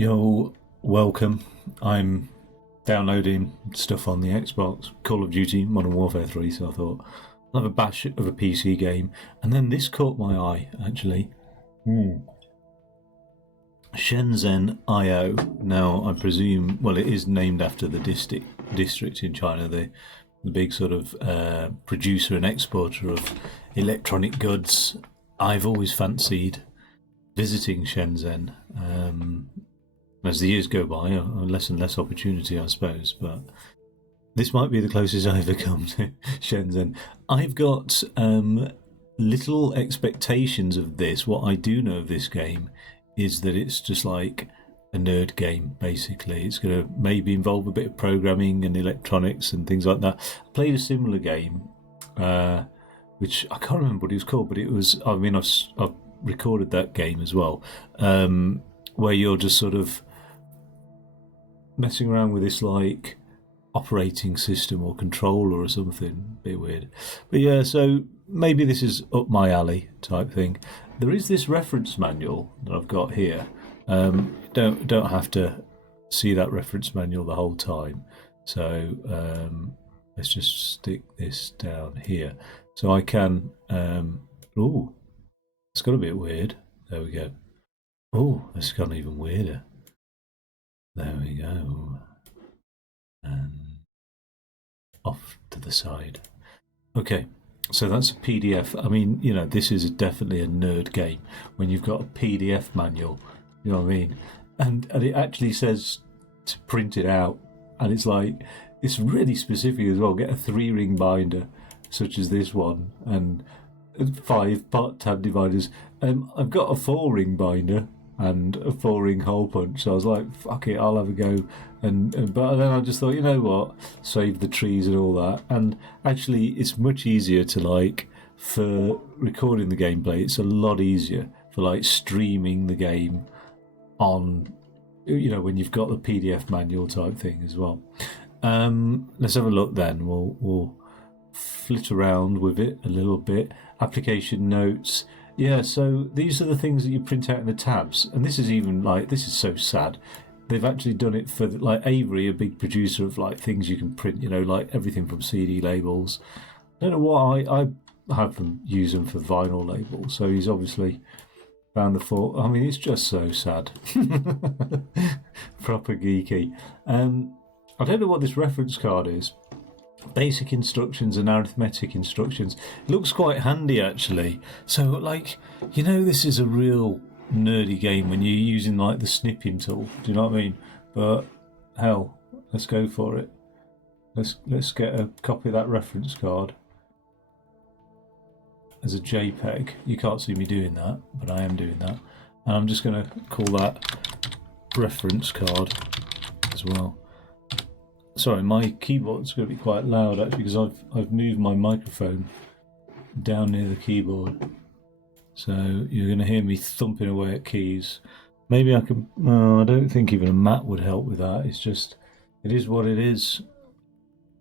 Yo, welcome. I'm downloading stuff on the Xbox, Call of Duty Modern Warfare 3, so I thought I'll have a bash of a PC game. And then this caught my eye, actually. Shenzhen I. Now, I presume, well, it is named after the district in China, the big sort of producer and exporter of electronic goods. I've always fancied visiting Shenzhen. As the years go by, less and less opportunity, I suppose, but this might be the closest I've ever come to Shenzhen. I've got little expectations of this. What I do know of this game is that it's just like a nerd game, basically. It's going to maybe involve a bit of programming and electronics and things like that. I played a similar game, which I can't remember what it was called, but it was, I've recorded that game as well, where you're just sort of messing around with this like operating system or controller or something. A bit weird, but yeah, so maybe this is up my alley type thing. There is this reference manual that I've got here. Don't have to see that reference manual the whole time, so let's just stick this down here so I can oh, it's got a bit weird. There we go. Oh, it's gone even weirder. There we go. And off to the side. Okay, so that's a PDF. I mean, you know, this is definitely a nerd game when you've got a PDF manual, you know what I mean? And it actually says to print it out, and it's like, it's really specific as well. Get a 3-ring binder, such as this one, and 5-part tab dividers. I've got a 4-ring binder and a 4-ring hole punch, so I was like, fuck it, I'll have a go. But then I just thought, you know what, save the trees and all that. And actually, it's much easier to, like, for recording the gameplay, it's a lot easier for like streaming the game on, you know, when you've got the PDF manual type thing as well. Let's have a look then. We'll flit around with it a little bit. Application notes. Yeah, so these are the things that you print out in the tabs, and this is even like, this is so sad. They've actually done it for like Avery, a big producer of like things you can print, you know, like everything from CD labels. I don't know why I have them use them for vinyl labels, so he's obviously found the fault. I mean, it's just so sad. Proper geeky. I don't know what this reference card is. Basic instructions and arithmetic instructions. It looks quite handy actually. So like, you know, this is a real nerdy game when you're using like the snipping tool. Do you know what I mean? But hell, let's go for it. Let's get a copy of that reference card as a JPEG. You can't see me doing that, but I am doing that. And I'm just going to call that reference card as well. Sorry, my keyboard's going to be quite loud actually because I've moved my microphone down near the keyboard, so you're going to hear me thumping away at keys. Maybe I can. I don't think even a mat would help with that. It's just, it is what it is.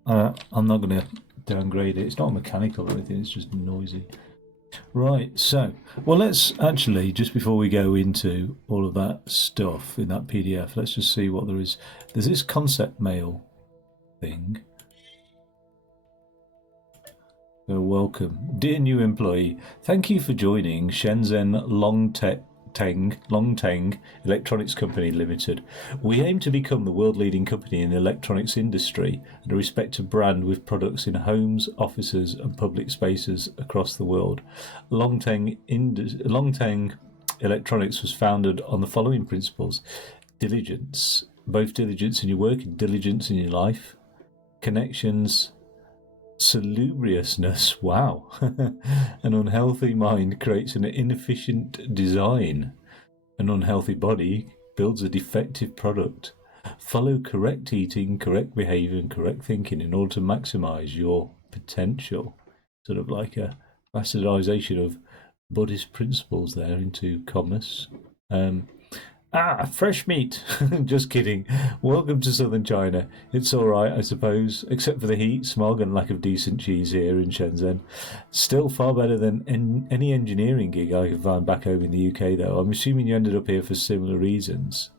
I'm not going to downgrade it. It's not mechanical or anything. It's just noisy. Right. So, well, let's actually, just before we go into all of that stuff in that PDF, let's just see what there is. There's this concept mail thing. So welcome, dear new employee. Thank you for joining Shenzhen Longteng Electronics Company Limited. We aim to become the world-leading company in the electronics industry and a respected brand with products in homes, offices, and public spaces across the world. Longteng Electronics was founded on the following principles: diligence, both diligence in your work and diligence in your life. Connections, salubriousness, wow. An unhealthy mind creates an inefficient design. An unhealthy body builds a defective product. Follow correct eating, correct behaviour, and correct thinking in order to maximise your potential. Sort of like a bastardisation of Buddhist principles there into commerce. Fresh meat. Just kidding. Welcome to southern China. It's alright, I suppose, except for the heat, smog, and lack of decent cheese here in Shenzhen. Still far better than any engineering gig I could find back home in the UK, though. I'm assuming you ended up here for similar reasons.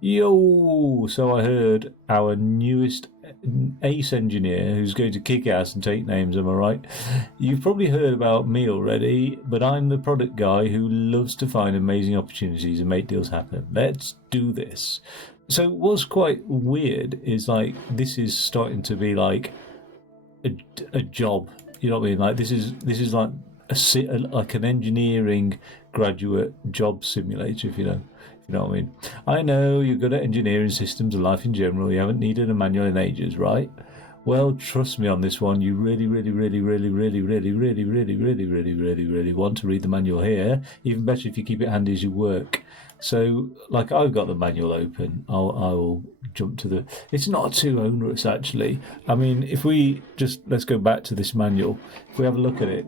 Yo! So I heard our newest ace engineer who's going to kick ass and take names, am I right? You've probably heard about me already, but I'm the product guy who loves to find amazing opportunities and make deals happen. Let's do this. So what's quite weird is like this is starting to be like a job. You know what I mean? Like this is like like an engineering graduate job simulator. If you know what I mean. I know you're good at engineering systems and life in general. You haven't needed a manual in ages, right? Well, trust me on this one. You really, really, really, really, really, really, really, really, really, really, really, really want to read the manual here. Even better if you keep it handy as you work. So, like, I've got the manual open. I will jump to the. It's not too onerous, actually. I mean, if we just let's go back to this manual. If we have a look at it,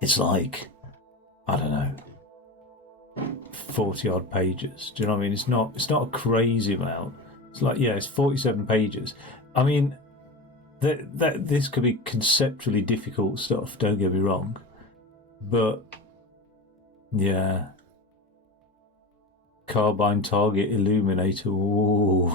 it's like I don't know, 40 odd pages. Do you know what I mean? It's not a crazy amount. It's like yeah, it's 47 pages. I mean, that this could be conceptually difficult stuff. Don't get me wrong, but yeah, carbine target illuminator. Ooh,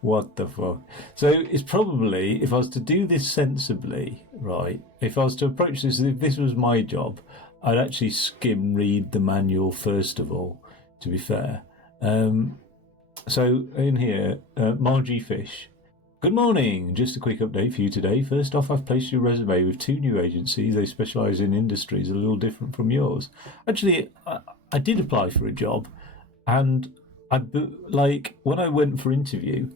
what the fuck? So it's probably if I was to do this sensibly, right? If I was to approach this, if this was my job, I'd actually skim read the manual first of all. To be fair, so in here, Margie Fish. Good morning. Just a quick update for you today. First off, I've placed your resume with two new agencies. They specialise in industries a little different from yours. Actually, I did apply for a job, and like when I went for interview,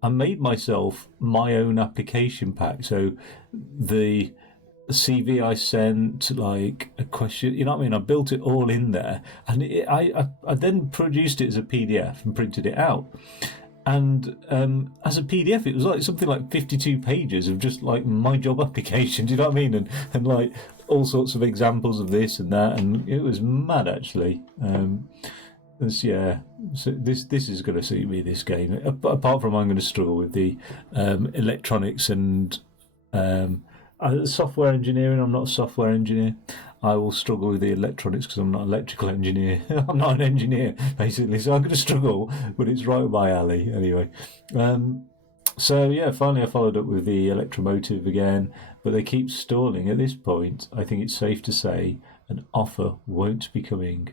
I made myself my own application pack. So the CV I sent, like a question, you know what I mean? I built it all in there, and I then produced it as a PDF and printed it out. And as a PDF, it was like something like 52 pages of just like my job application. Do you know what I mean? And like all sorts of examples of this and that, and it was mad actually. Yeah, so this is going to suit me. This game, apart from I'm going to struggle with the electronics and software engineering. I'm not a software engineer. I will struggle with the electronics because I'm not an electrical engineer. I'm not an engineer, basically, so I'm going to struggle, but it's right up my alley anyway. So yeah, finally I followed up with the electromotive again, but they keep stalling. At this point, I think it's safe to say an offer won't be coming.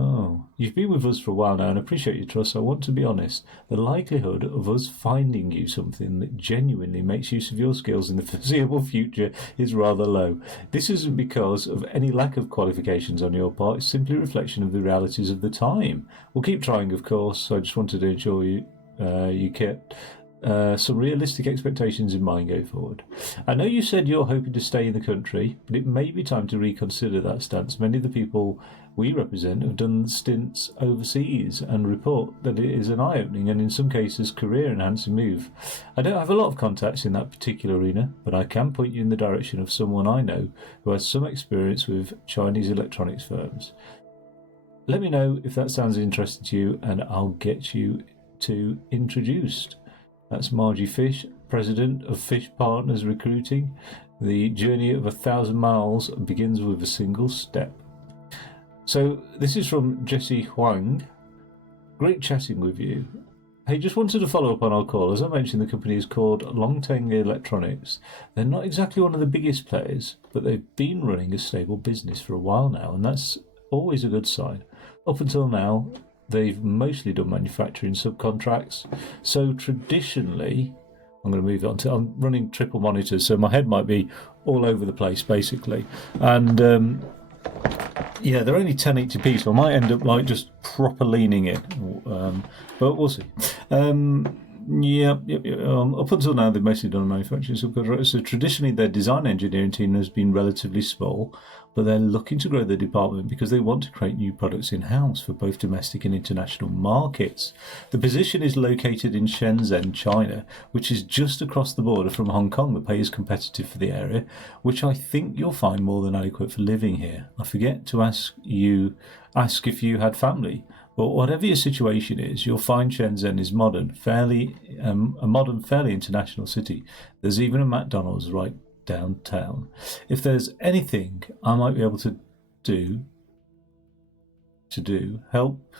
Oh, you've been with us for a while now and appreciate your trust. So I want to be honest. The likelihood of us finding you something that genuinely makes use of your skills in the foreseeable future is rather low. This isn't because of any lack of qualifications on your part. It's simply a reflection of the realities of the time. We'll keep trying, of course. So I just wanted to ensure you kept some realistic expectations in mind going forward. I know you said you're hoping to stay in the country, but it may be time to reconsider that stance. Many of the people we represent have done stints overseas and report that it is an eye-opening and in some cases career-enhancing move. I don't have a lot of contacts in that particular arena, but I can point you in the direction of someone I know who has some experience with Chinese electronics firms. Let me know if that sounds interesting to you and I'll get you to introduced. That's Margie Fish, President of Fish Partners Recruiting. The journey of 1,000 miles begins with a single step. So this is from Jesse Huang. Great chatting with you. Hey, just wanted to follow up on our call. As I mentioned, the company is called Longteng Electronics. They're not exactly one of the biggest players, but they've been running a stable business for a while now, and that's always a good sign. Up until now, they've mostly done manufacturing subcontracts. So traditionally, I'm going to move on to, I'm running triple monitors, so my head might be all over the place, basically. And yeah, they're only 1080p, so I might end up like just proper leaning in. But we'll see. Up until now, they've mostly done manufacturing subcontracts. So traditionally, their design engineering team has been relatively small, but they're looking to grow the department because they want to create new products in-house for both domestic and international markets. The position is located in Shenzhen, China, which is just across the border from Hong Kong. The pay is competitive for the area, which I think you'll find more than adequate for living here. I forget to ask if you had family. But whatever your situation is, you'll find Shenzhen is modern, fairly international city. There's even a McDonald's right downtown. If there's anything I might be able to help,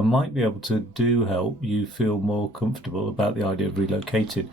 I might be able to help you feel more comfortable about the idea of relocating.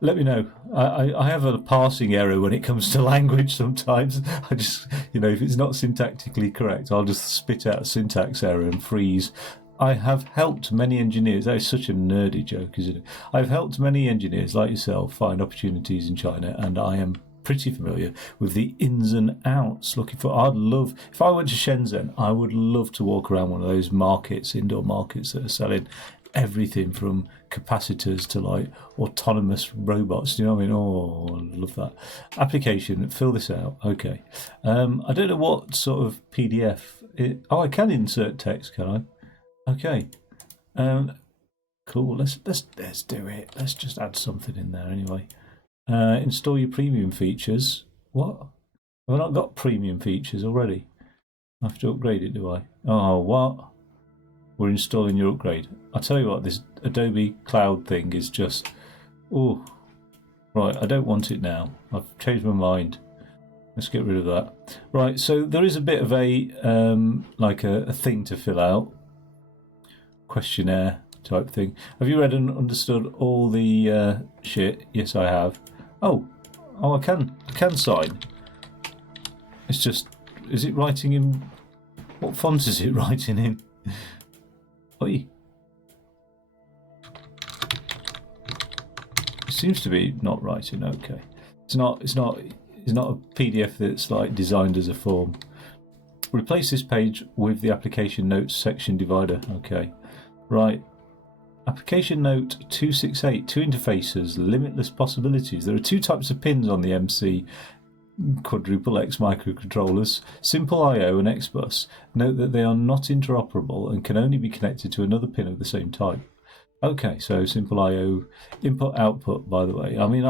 Let me know. I have a passing error when it comes to language sometimes. I just, if it's not syntactically correct, I'll just spit out a syntax error and freeze. I have helped many engineers. That is such a nerdy joke, isn't it? I've helped many engineers like yourself find opportunities in China, and I am pretty familiar with the ins and outs. I'd love, if I went to Shenzhen, I would love to walk around one of those markets, indoor markets that are selling everything from capacitors to like autonomous robots. Do you know what I mean? Oh, I love that. Application, fill this out. Okay. I don't know what sort of PDF. I can insert text, can I? Okay. Cool. Let's do it. Let's just add something in there anyway. Install your premium features. What? Have I not got premium features already? I have to upgrade it, do I? Oh, what? We're installing your upgrade. I'll tell you what, this Adobe Cloud thing is just... Oh, right, I don't want it now. I've changed my mind. Let's get rid of that. Right, so there is a bit of a, like a thing to fill out. Questionnaire type thing. Have you read and understood all the shit? Yes, I have. Oh, I can sign. It's just, is it writing in, what font is it writing in? Oi. It seems to be not writing. Okay, it's not a PDF that's like designed as a form. Replace this page with the application notes section divider. Okay, right. Application note 268, two interfaces, limitless possibilities. There are two types of pins on the MC quadruple X microcontrollers, Simple I/O and XBus. Note that they are not interoperable and can only be connected to another pin of the same type. Okay, so Simple I/O input output, by the way. I mean,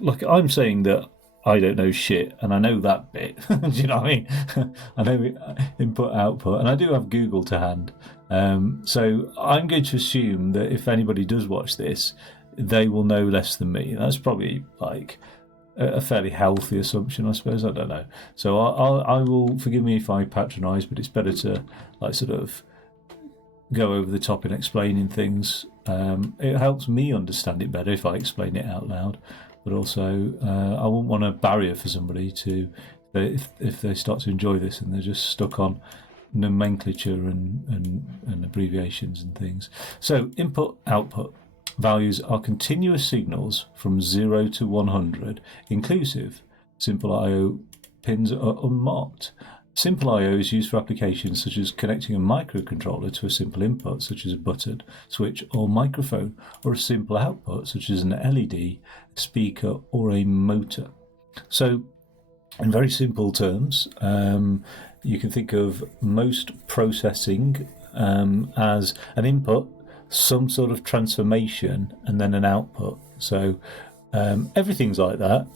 look, I'm saying that I don't know shit, and I know that bit. Do you know what I mean? I know input output, and I do have Google to hand. So I'm going to assume that if anybody does watch this, they will know less than me. That's probably like a fairly healthy assumption, I suppose. I don't know. So I will, forgive me if I patronise, but it's better to like sort of go over the top in explaining things. It helps me understand it better if I explain it out loud. But also, I wouldn't want a barrier for somebody to, if they start to enjoy this and they're just stuck on nomenclature and abbreviations and things. So input output values are continuous signals from 0 to 100 inclusive. Simple I/O pins are unmarked. Simple I/O is used for applications such as connecting a microcontroller to a simple input such as a button, switch or microphone, or a simple output such as an LED, speaker or a motor. So in very simple terms, you can think of most processing as an input, some sort of transformation, and then an output. So everything's like that.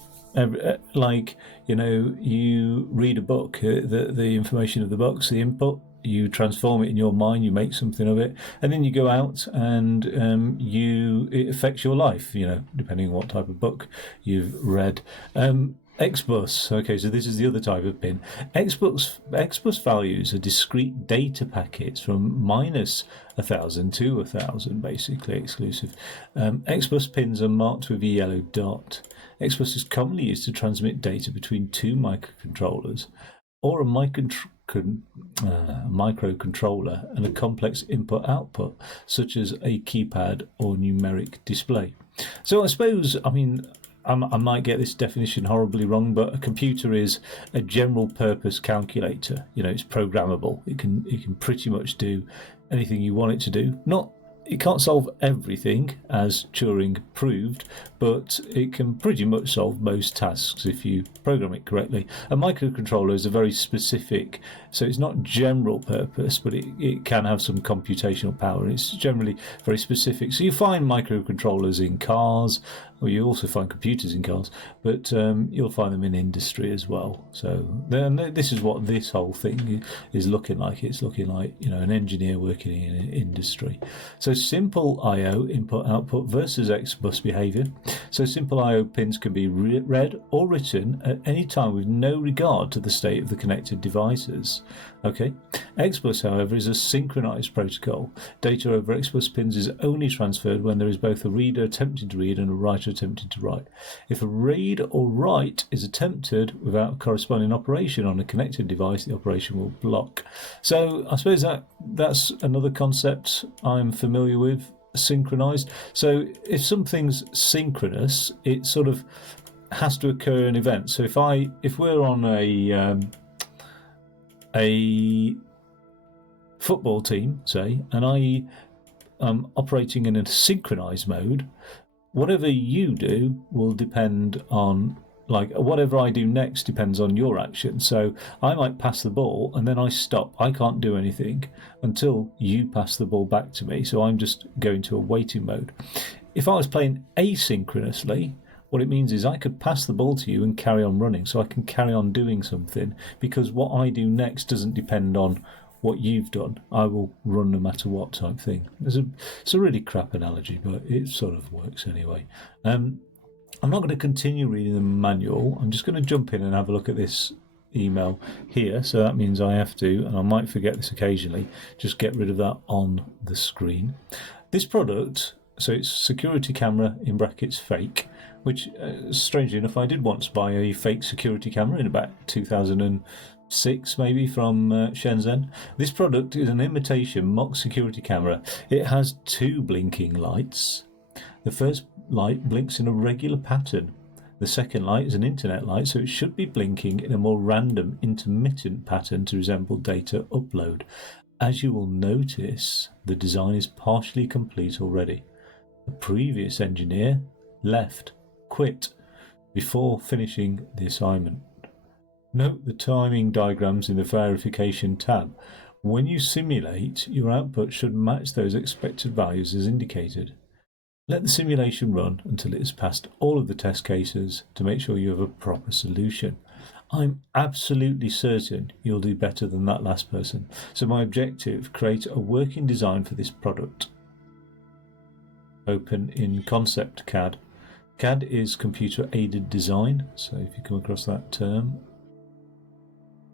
Like, you read a book, the information of the book's the input, you transform it in your mind, you make something of it, and then you go out and it affects your life, depending on what type of book you've read. XBus, okay, so this is the other type of pin. XBus values are discrete data packets from -1,000 to 1,000, basically exclusive. XBus pins are marked with a yellow dot. XBus is commonly used to transmit data between two microcontrollers or a microcontroller and a complex input-output, such as a keypad or numeric display. So I suppose, I might get this definition horribly wrong, but a computer is a general purpose calculator. It's programmable. It can pretty much do anything you want it to do. It can't solve everything, as Turing proved, but it can pretty much solve most tasks if you program it correctly. A microcontroller is a very specific, so it's not general purpose, but it can have some computational power. It's generally very specific. So you find microcontrollers in cars, Well, you also find computers in cars, but you'll find them in industry as well. So this is what this whole thing is looking like. It's looking like, you know, an engineer working in industry. So simple I/O input output versus X bus behavior. So simple I/O pins can be read or written at any time with no regard to the state of the connected devices. Okay. X-bus, however, is a synchronized protocol. Data over X-bus pins is only transferred when there is both a reader attempting to read and a writer attempting to write. If a read or write is attempted without a corresponding operation on a connected device, the operation will block. So I suppose that's another concept I'm familiar with, synchronized. So if something's synchronous, it sort of has to occur in events. So if we're on a football team, say, and I am operating in a synchronized mode, whatever you do will depend on, like, whatever I do next depends on your action. So I might pass the ball and then I stop. I can't do anything until you pass the ball back to me. So I'm just going to a waiting mode. If I was playing asynchronously, what it means is I could pass the ball to you and carry on running, so I can carry on doing something, because what I do next doesn't depend on what you've done. I will run no matter what, type thing. It's a really crap analogy, but it sort of works anyway. I'm not going to continue reading the manual. I'm just going to jump in and have a look at this email here. So that means I have to, and I might forget this occasionally, just get rid of that on the screen. This product, so it's security camera in brackets fake, which strangely enough I did once buy a fake security camera in about 2006 maybe from Shenzhen. This product is an imitation mock security camera. It has two blinking lights. The first light blinks in a regular pattern. The second light is an internet light, so it should be blinking in a more random, intermittent pattern to resemble data upload. As you will notice, the design is partially complete already. The previous engineer quit before finishing the assignment. Note the timing diagrams in the verification tab. When you simulate, your output should match those expected values as indicated. Let the simulation run until it has passed all of the test cases to make sure you have a proper solution. I'm absolutely certain you'll do better than that last person. So my objective, create a working design for this product. Open in Concept CAD. CAD is computer aided design, so if you come across that term.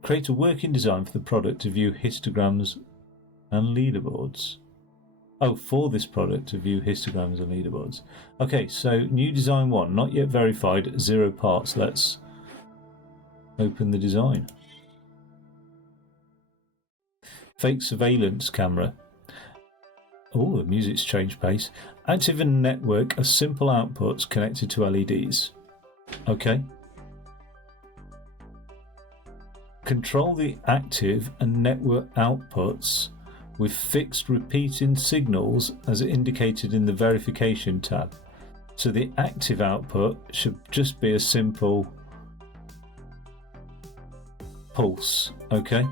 Create a working design for the product to view histograms and leaderboards. Oh, for this product to view histograms and leaderboards. Okay, so new design 1, not yet verified, 0 parts. Let's open the design. Fake surveillance camera. Oh, the music's changed pace. Active and network are simple outputs connected to LEDs. Okay. Control the active and network outputs with fixed repeating signals as indicated in the verification tab. So the active output should just be a simple pulse, okay?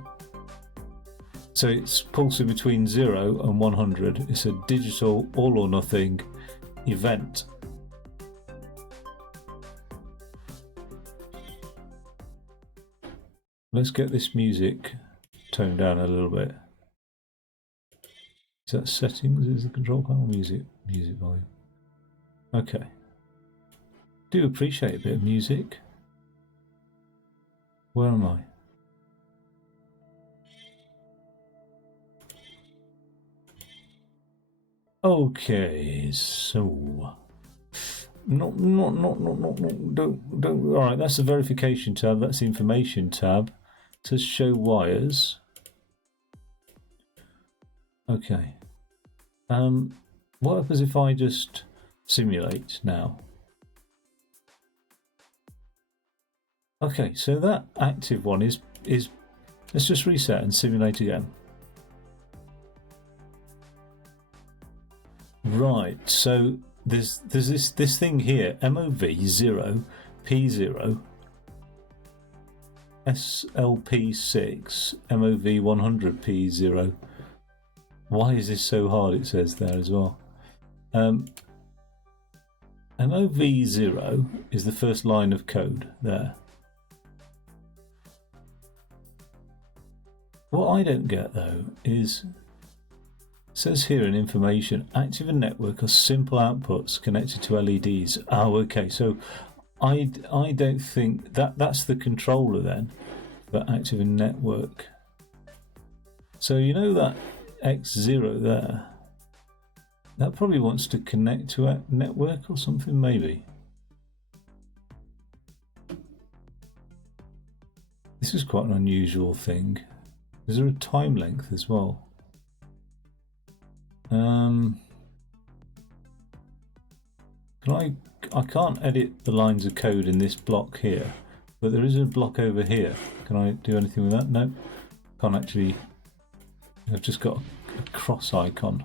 So it's pulsing between 0 and 100. It's a digital all or nothing event. Let's get this music toned down a little bit. Is that settings? Is the control panel music volume? Okay. Do appreciate a bit of music. Where am I? Okay, so don't. All right, that's the verification tab. That's the information tab. To show wires. Okay. What happens if I just simulate now? Okay, so that active one is let's just reset and simulate again. Right, so there's this thing here, MOV0, P0, SLP6, MOV100, P0. Why is this so hard? It says there as well. MOV0 is the first line of code there. What I don't get though is, it says here in information, active and network are simple outputs connected to LEDs. Oh, okay, so I don't think that's the controller then for active and network. So you know that X0 there, that probably wants to connect to a network or something, maybe. This is quite an unusual thing. Is there a time length as well? I can't edit the lines of code in this block here, but there is a block over here. Can I do anything with that? No, can't actually. I've just got a cross icon.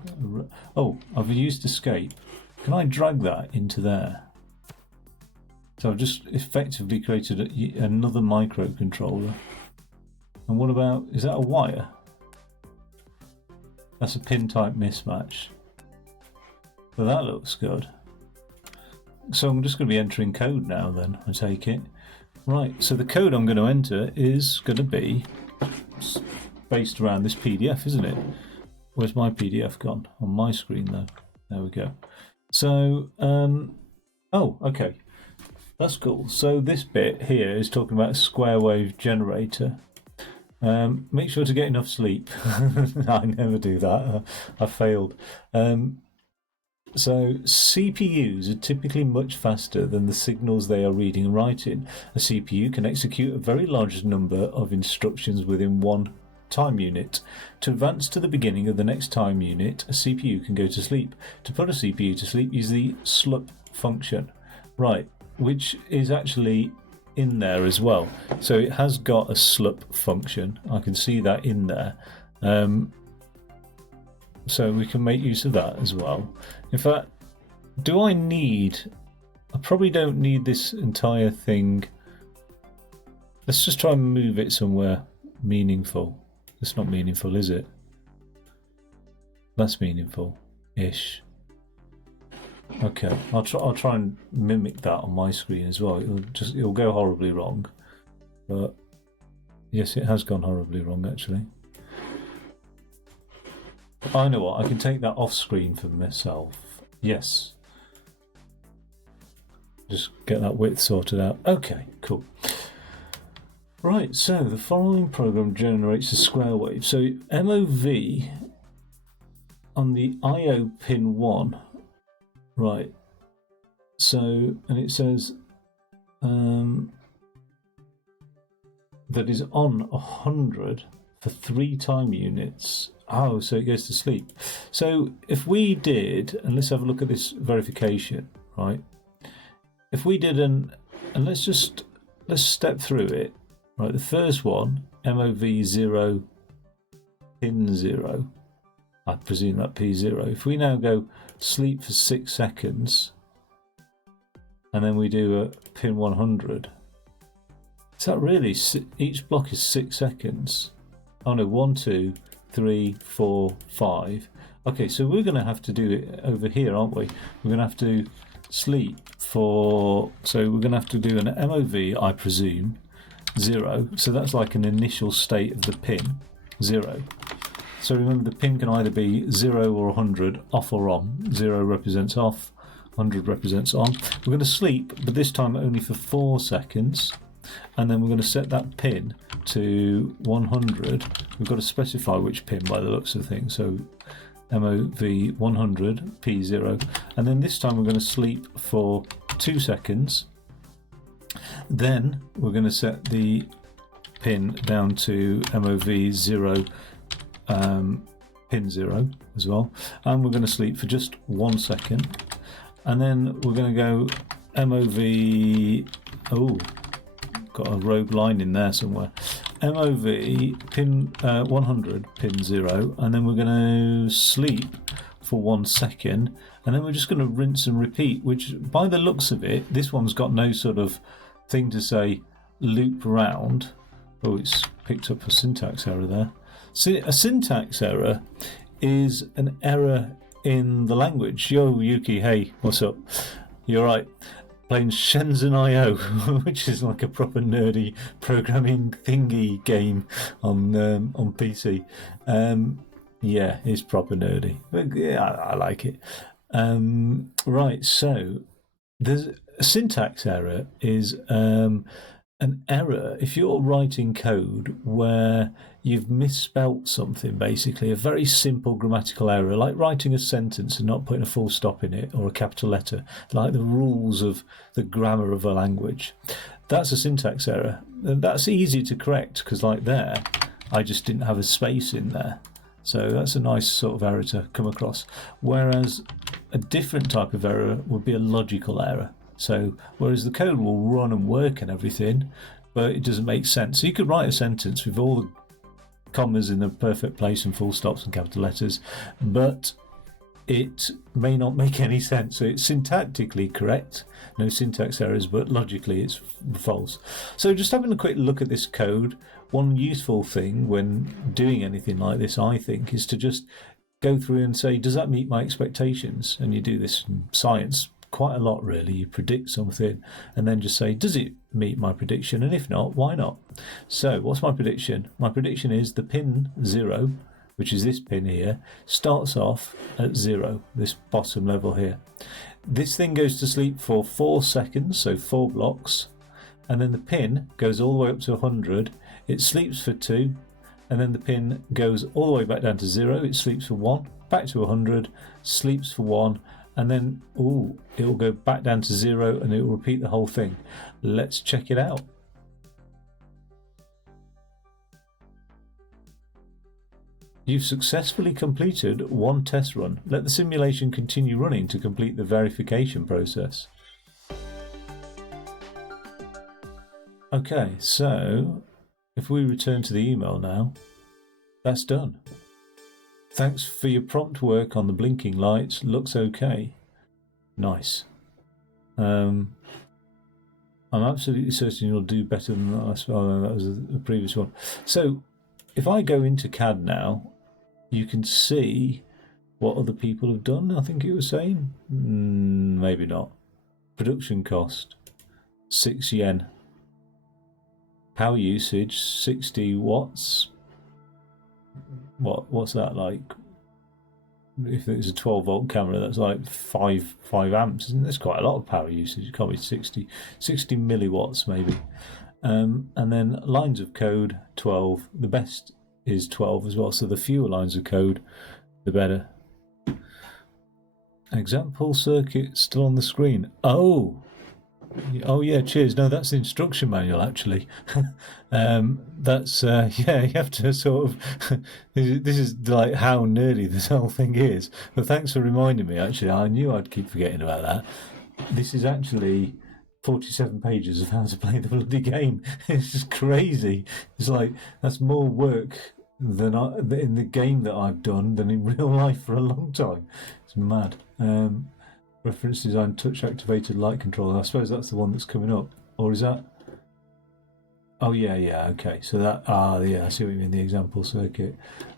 Oh, I've used escape. Can I drag that into there? So I've just effectively created another microcontroller. And what about, is that a wire? That's a pin type mismatch. So that looks good. So I'm just going to be entering code now then, I take it. Right, so the code I'm going to enter is going to be based around this PDF, isn't it? Where's my PDF gone? On my screen though. There we go. So, oh, okay. That's cool. So this bit here is talking about a square wave generator. Make sure to get enough sleep. I never do that. I failed. So CPUs are typically much faster than the signals they are reading and writing. A CPU can execute a very large number of instructions within one time unit. To advance to the beginning of the next time unit, a CPU can go to sleep. To put a CPU to sleep, use the slup function. Right, which is actually in there as well. So it has got a slup function. I can see that in there. So we can make use of that as well. In fact, do I need... I probably don't need this entire thing. Let's just try and move it somewhere meaningful. It's not meaningful, is it? That's meaningful-ish. Okay, I'll try and mimic that on my screen as well. It'll go horribly wrong, but yes, it has gone horribly wrong actually. I know what, I can take that off screen for myself. Yes. Just get that width sorted out. Okay, cool. Right, so the following program generates a square wave. So MOV on the IO pin 1. Right. So, and it says that is on 100 for 3 time units. Oh, so it goes to sleep. So if we did, and let's have a look at this verification, right? If we did and let's step through it. Right, the first one, MOV 0, pin 0. I presume that P0. If we now go sleep for 6 seconds, and then we do a pin 100, is that really, each block is 6 seconds? Oh no, 1, 2, 3, 4, 5. Okay, so we're going to have to do it over here, aren't we? We're going to have to sleep for, so we're going to have to do an MOV, I presume, 0. So that's like an initial state of the pin, 0. So remember, the pin can either be 0 or 100, off or on. 0 represents off, 100 represents on. We're going to sleep, but this time only for 4 seconds. And then we're going to set that pin to 100. We've got to specify which pin by the looks of things. So MOV 100, P0. And then this time we're going to sleep for 2 seconds. Then we're going to set the pin down to MOV 0, pin 0 as well. And we're going to sleep for just 1 second. And then we're going to go MOV... Oh, got a rogue line in there somewhere. MOV pin 100, pin 0. And then we're going to sleep for 1 second. And then we're just going to rinse and repeat, which by the looks of it, this one's got no sort of thing to say loop round. Oh, it's picked up a syntax error there. A syntax error is an error in the language. Yo, Yuki, hey, what's up? You're right. Playing Shenzhen I, which is like a proper nerdy programming thingy game on PC. Yeah, it's proper nerdy. But yeah, I like it. Right, so there's a syntax error is an error if you're writing code where you've misspelt something, basically a very simple grammatical error, like writing a sentence and not putting a full stop in it or a capital letter, like the rules of the grammar of a language. That's a syntax error, and that's easy to correct because, like there, I just didn't have a space in there. So that's a nice sort of error to come across. Whereas a different type of error would be a logical error. So whereas the code will run and work and everything, but it doesn't make sense. So you could write a sentence with all the commas in the perfect place and full stops and capital letters, but it may not make any sense. So it's syntactically correct, no syntax errors, but logically it's false. So just having a quick look at this code, one useful thing when doing anything like this, I think, is to just go through and say, does that meet my expectations? And you do this in science quite a lot, really. You predict something and then just say, does it meet my prediction? And if not, why not? So what's my prediction? My prediction is the pin 0, which is this pin here, starts off at 0, this bottom level here. This thing goes to sleep for 4 seconds, so 4 blocks, and then the pin goes all the way up to 100. It sleeps for 2, and then the pin goes all the way back down to 0. It sleeps for 1, back to 100, sleeps for 1, and then it will go back down to 0, and it will repeat the whole thing. Let's check it out. You've successfully completed one test run. Let the simulation continue running to complete the verification process. Okay, so if we return to the email now, that's done. Thanks for your prompt work on the blinking lights. Looks okay. Nice. I'm absolutely certain you'll do better than that. Oh, that was the previous one. So if I go into CAD now, you can see what other people have done, I think it was saying. Maybe not. Production cost, 6 yen. Power usage, 60 watts. What's that like? If it's a 12-volt camera, that's like 5 amps. Isn't that's quite a lot of power usage? It can't be 60 milliwatts maybe. And then lines of code, 12. The best is 12 as well, so the fewer lines of code, the better. Example circuit still on the screen. Oh yeah, cheers. No, that's the instruction manual actually. That's yeah, you have to sort of this is like how nerdy this whole thing is. But thanks for reminding me. Actually, I knew I'd keep forgetting about that. This is actually 47 pages of how to play the bloody game. It's just crazy. It's like that's more work than in the game that I've done than in real life for a long time. It's mad. Reference design touch activated light controller. I suppose that's the one that's coming up, or is that? Oh yeah. Okay, so that yeah, I see what you mean. The example circuit.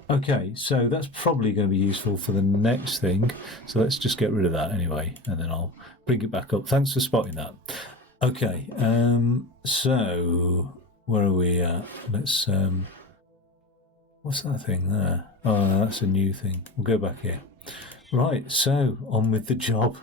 Okay, so that's probably going to be useful for the next thing. So let's just get rid of that anyway, and then I'll bring it back up. Thanks for spotting that. Okay, so where are we at? Let's what's that thing there? Oh, that's a new thing. We'll go back here. Right, so on with the job.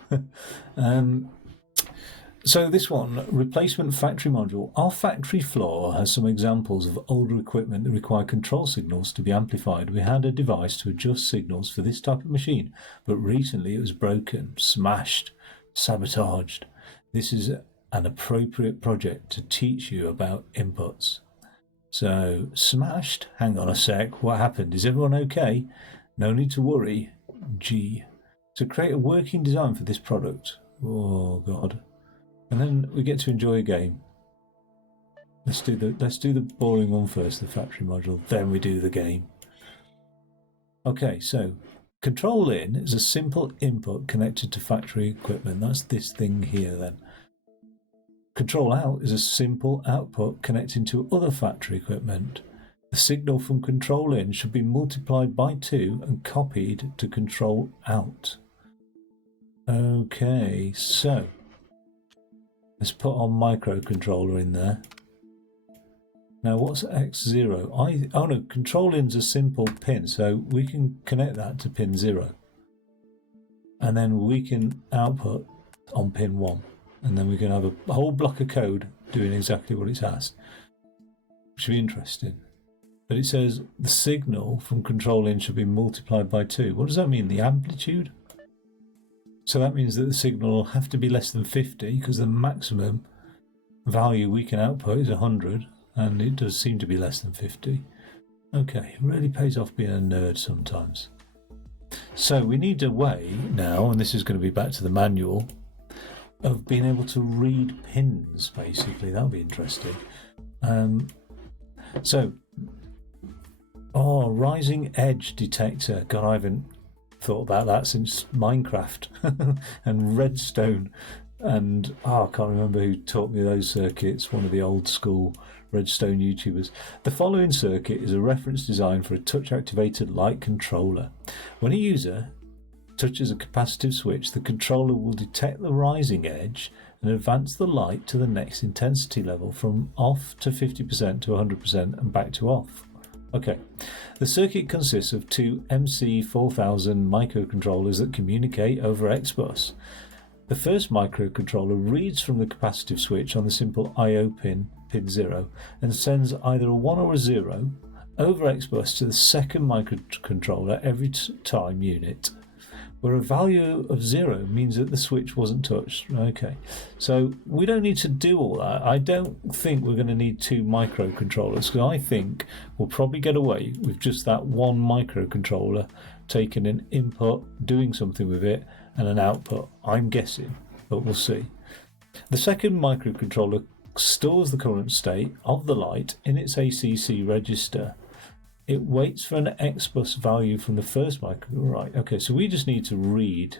So this one, replacement factory module. Our factory floor has some examples of older equipment that require control signals to be amplified. We had a device to adjust signals for this type of machine, but recently it was broken, smashed, sabotaged. This is an appropriate project to teach you about inputs. So, smashed? Hang on a sec, what happened? Is everyone okay? No need to worry. G. To create a working design for this product. Oh god. And then we get to enjoy a game. Let's do the boring one first, the factory module, then we do the game. Okay, so control in is a simple input connected to factory equipment. That's this thing here then. Control out is a simple output connecting to other factory equipment. The signal from control in should be multiplied by 2 and copied to control out. Okay, so Let's put our microcontroller in there. Now what's X0? Oh no, controlling's a simple pin, so we can connect that to pin 0. And then we can output on pin 1. And then we can have a whole block of code doing exactly what it's asked. Which should be interesting. But it says the signal from control-in should be multiplied by 2. What does that mean? The amplitude? So that means that the signal will have to be less than 50 because the maximum value we can output is 100 and it does seem to be less than 50. Okay, it really pays off being a nerd sometimes. So we need a way now, and this is going to be back to the manual, of being able to read pins, basically. That'll be interesting. Rising edge detector. God, I haven't thought about that since Minecraft and Redstone. And I can't remember who taught me those circuits, one of the old school Redstone YouTubers. The following circuit is a reference design for a touch-activated light controller. When a user touches a capacitive switch, the controller will detect the rising edge and advance the light to the next intensity level from off to 50% to 100% and back to off. Okay, the circuit consists of two MC4000 microcontrollers that communicate over X-bus. The first microcontroller reads from the capacitive switch on the simple I/O pin, pin 0, and sends either a 1 or a 0 over X-bus to the second microcontroller every time unit, where a value of 0 means that the switch wasn't touched. Okay, so we don't need to do all that. I don't think we're going to need two microcontrollers, because I think we'll probably get away with just that one microcontroller taking an input, doing something with it, and an output. I'm guessing, but we'll see. The second microcontroller stores the current state of the light in its ACC register. It waits for an X-bus value from the first micro. Right, okay, so we just need to read,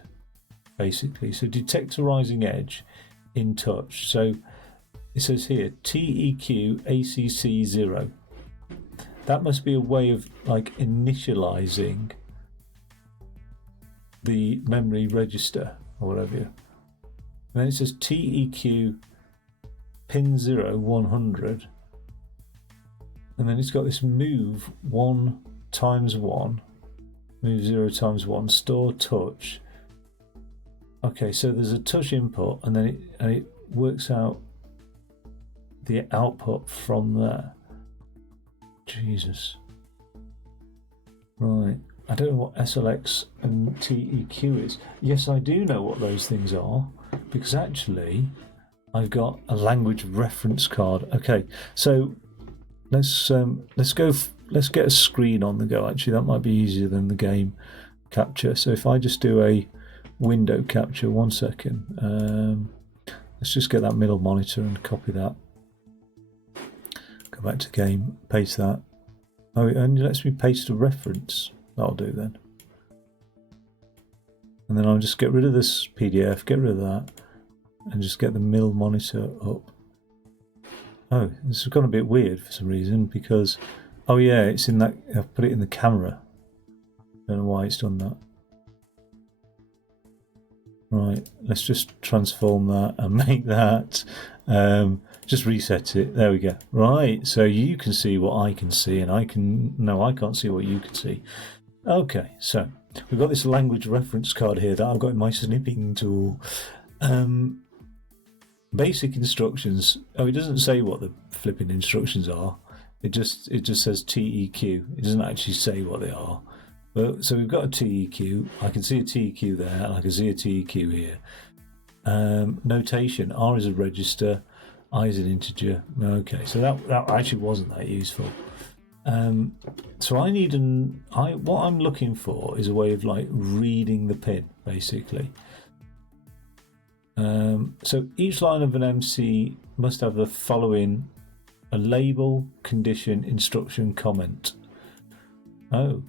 basically. So detect a rising edge in touch. So it says here, TEQ ACC 0. That must be a way of like initializing the memory register or whatever. And then it says TEQ pin 0 100. And then it's got this move 1 times 1, move 0 times 1, store touch. Okay, so there's a touch input, and then it works out the output from there. Jesus. Right. I don't know what SLX and TEQ is. Yes, I do know what those things are, because actually I've got a language reference card. Okay, so let's get a screen on the go. Actually, that might be easier than the game capture. So if I just do a window capture, 1 second. Let's just get that middle monitor and copy that. Go back to game, paste that. Oh, it only lets me paste a reference. That'll do then. And then I'll just get rid of this PDF, get rid of that, and just get the middle monitor up. Oh, this has gone a bit weird for some reason because, oh yeah, it's in that, I've put it in the camera. Don't know why it's done that. Right, let's just transform that and make that, just reset it. There we go. Right, so you can see what I can see and I can't see what you can see. Okay, so we've got this language reference card here that I've got in my snipping tool. Basic instructions. Oh, it doesn't say what the flipping instructions are. It just says TEQ. It doesn't actually say what they are. But so we've got a TEQ. I can see a TEQ there, and I can see a TEQ here. Notation. R is a register. I is an integer. Okay, so that actually wasn't that useful. So I need what I'm looking for is a way of like reading the pin, basically. So each line of an MC must have the following: a label, condition, instruction, comment. Oh,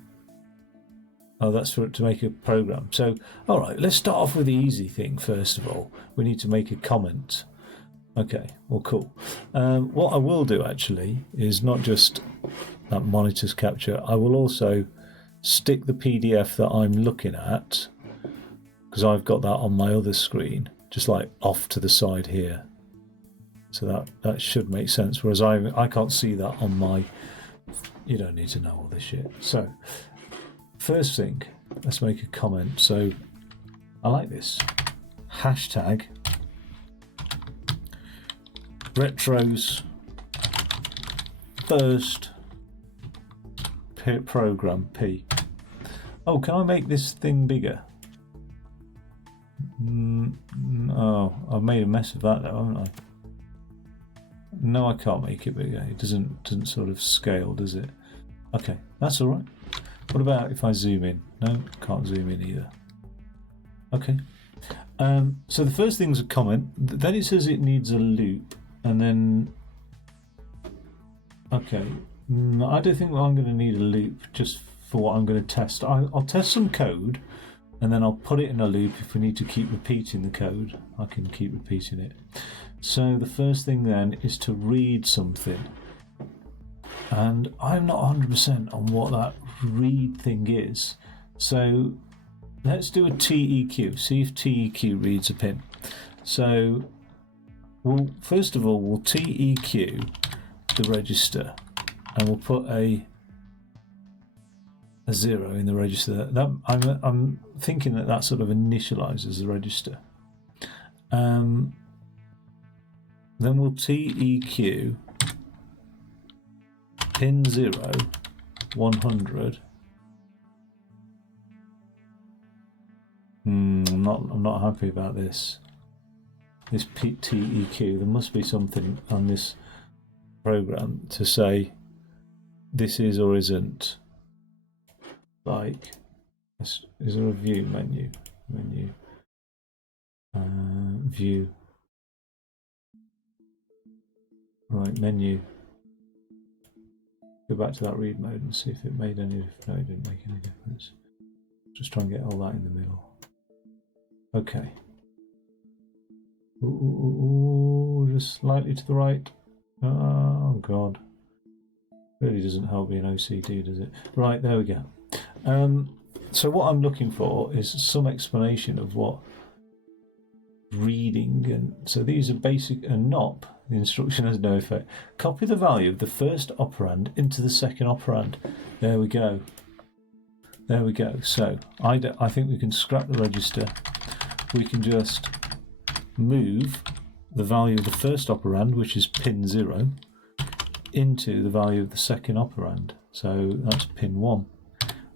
that's for it to make a program. So, all right, let's start off with the easy thing first of all. We need to make a comment. Okay, well, cool. What I will do actually is not just that monitor's capture. I will also stick the PDF that I'm looking at, because I've got that on my other screen, just like off to the side here. So that should make sense, whereas I can't see that on my... You don't need to know all this shit. So, first thing, let's make a comment. So, I like this. Hashtag Retro's first program P. Oh, can I make this thing bigger? Oh, I've made a mess of that though, haven't I? No, I can't make it bigger. It doesn't sort of scale, does it? Okay, that's all right. What about if I zoom in? No, can't zoom in either. Okay. So the first thing's a comment. Then it says it needs a loop, and then... Okay. I don't think I'm going to need a loop just for what I'm going to test. I'll test some code, and then I'll put it in a loop if we need to keep repeating the code. I can keep repeating it. So the first thing then is to read something. And I'm not 100% on what that read thing is. So let's do a TEQ, see if TEQ reads a pin. So first of all, we'll TEQ the register, and we'll put a 0 in the register. I'm thinking that sort of initializes the register. Then we'll TEQ pin 0, 100. I'm not happy about this. This TEQ. There must be something on this program to say this is or isn't. Like, is there a view menu? View. Right, menu. Go back to that read mode and see if it made any difference. No, it didn't make any difference. Just try and get all that in the middle. Okay. Ooh, just slightly to the right. Oh god. Really doesn't help being OCD, does it? Right, there we go. So what I'm looking for is some explanation of what reading, and so these are basic. And NOP, the instruction has no effect. Copy the value of the first operand into the second operand. There we go. There we go. So I think we can scrap the register. We can just move the value of the first operand, which is pin 0, into the value of the second operand. So that's pin 1.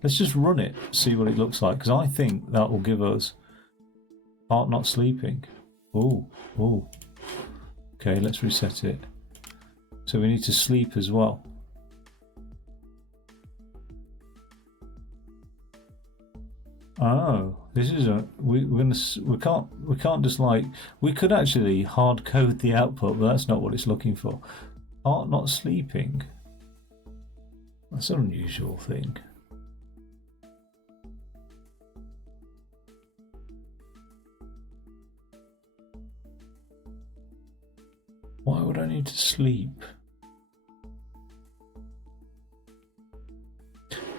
Let's just run it, see what it looks like, because I think that will give us heart not sleeping. Oh. Okay, let's reset it. So we need to sleep as well. Oh, this is we can't just like, we could actually hard code the output, but that's not what it's looking for. Heart not sleeping. That's an unusual thing. Why would I need to sleep?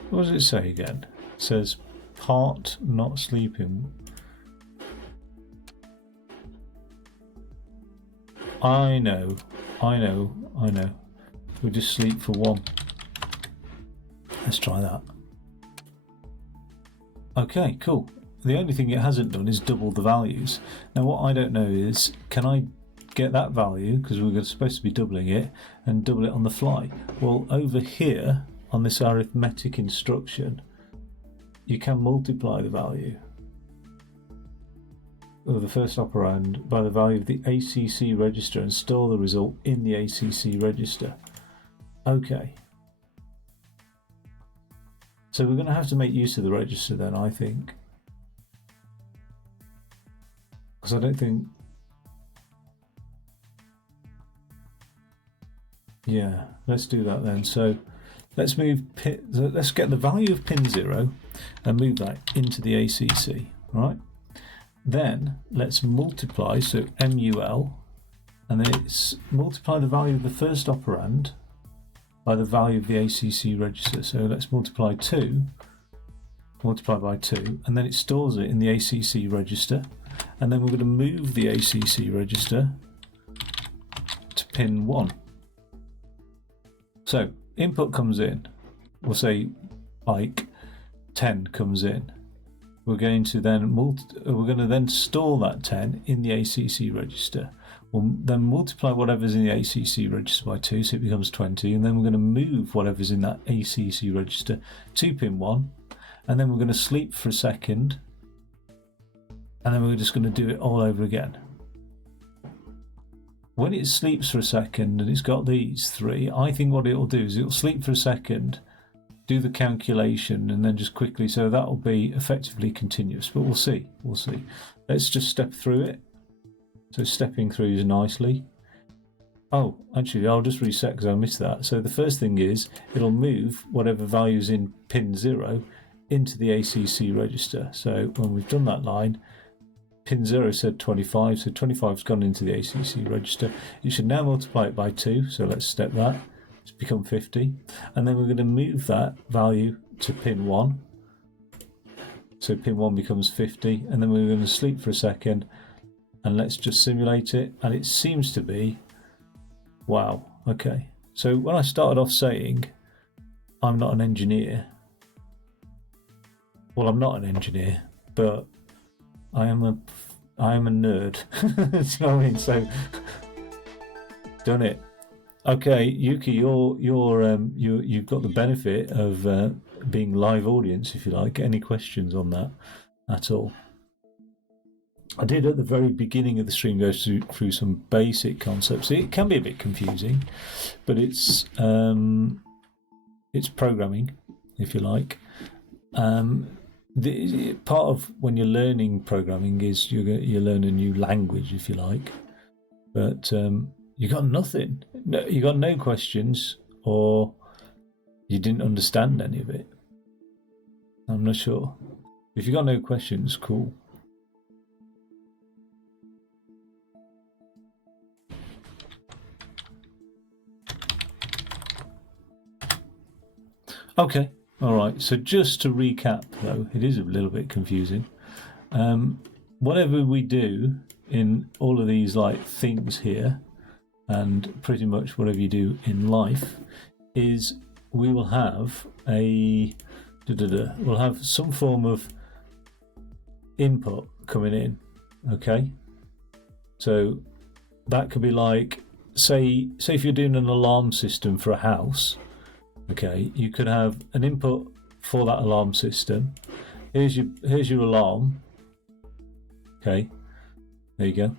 What does it say again? It says heart not sleeping. I know. We just sleep for 1. Let's try that. Okay, cool. The only thing it hasn't done is double the values. Now what I don't know is, can I get that value, because we're supposed to be doubling it, and double it on the fly? Well, over here on this arithmetic instruction, you can multiply the value of the first operand by the value of the ACC register and store the result in the ACC register. Okay. So we're going to have to make use of the register then, I think. Because I don't think... Yeah, let's do that then. So let's get the value of pin 0 and move that into the ACC, right? Then let's multiply, so MUL, and then it's multiply the value of the first operand by the value of the ACC register. So let's multiply by 2, and then it stores it in the ACC register. And then we're going to move the ACC register pin 1. So input comes in, we'll say like 10 comes in. We're going to then store that 10 in the ACC register. We'll then multiply whatever's in the ACC register by 2, so it becomes 20, and then we're going to move whatever's in that ACC register to pin 1, and then we're going to sleep for a second, and then we're just going to do it all over again. When it sleeps for a second and it's got these 3, I think what it'll do is it'll sleep for a second, do the calculation, and then just quickly, so that'll be effectively continuous, but we'll see. Let's just step through it. So stepping through is nicely. Oh, actually, I'll just reset because I missed that. So the first thing is it'll move whatever value's in pin 0 into the ACC register. So when we've done that line, pin 0 said 25, so 25's gone into the ACC register. It should now multiply it by 2, so let's step that. It's become 50. And then we're going to move that value to pin 1. So pin 1 becomes 50, and then we're going to sleep for a second, and let's just simulate it, and it seems to be, wow, okay. So when I started off saying I'm not an engineer, well, I'm not an engineer, but I am a nerd. Do you know what I mean? So done it. Okay, Yuki, you've got the benefit of being live audience, if you like. Any questions on that at all? I did at the very beginning of the stream go through some basic concepts. It can be a bit confusing, but it's programming, if you like. The part of when you're learning programming is you learn a new language, if you like, but you got nothing. No, you got no questions, or you didn't understand any of it. I'm not sure. If you got no questions, cool. Okay, all right. So just to recap, though, it is a little bit confusing. Whatever we do in all of these things here, and pretty much whatever you do in life, is we will have we'll have some form of input coming in. Okay, so that could be say if you're doing an alarm system for a house. Okay, you could have an input for that alarm system. Here's your alarm. Okay, there you go.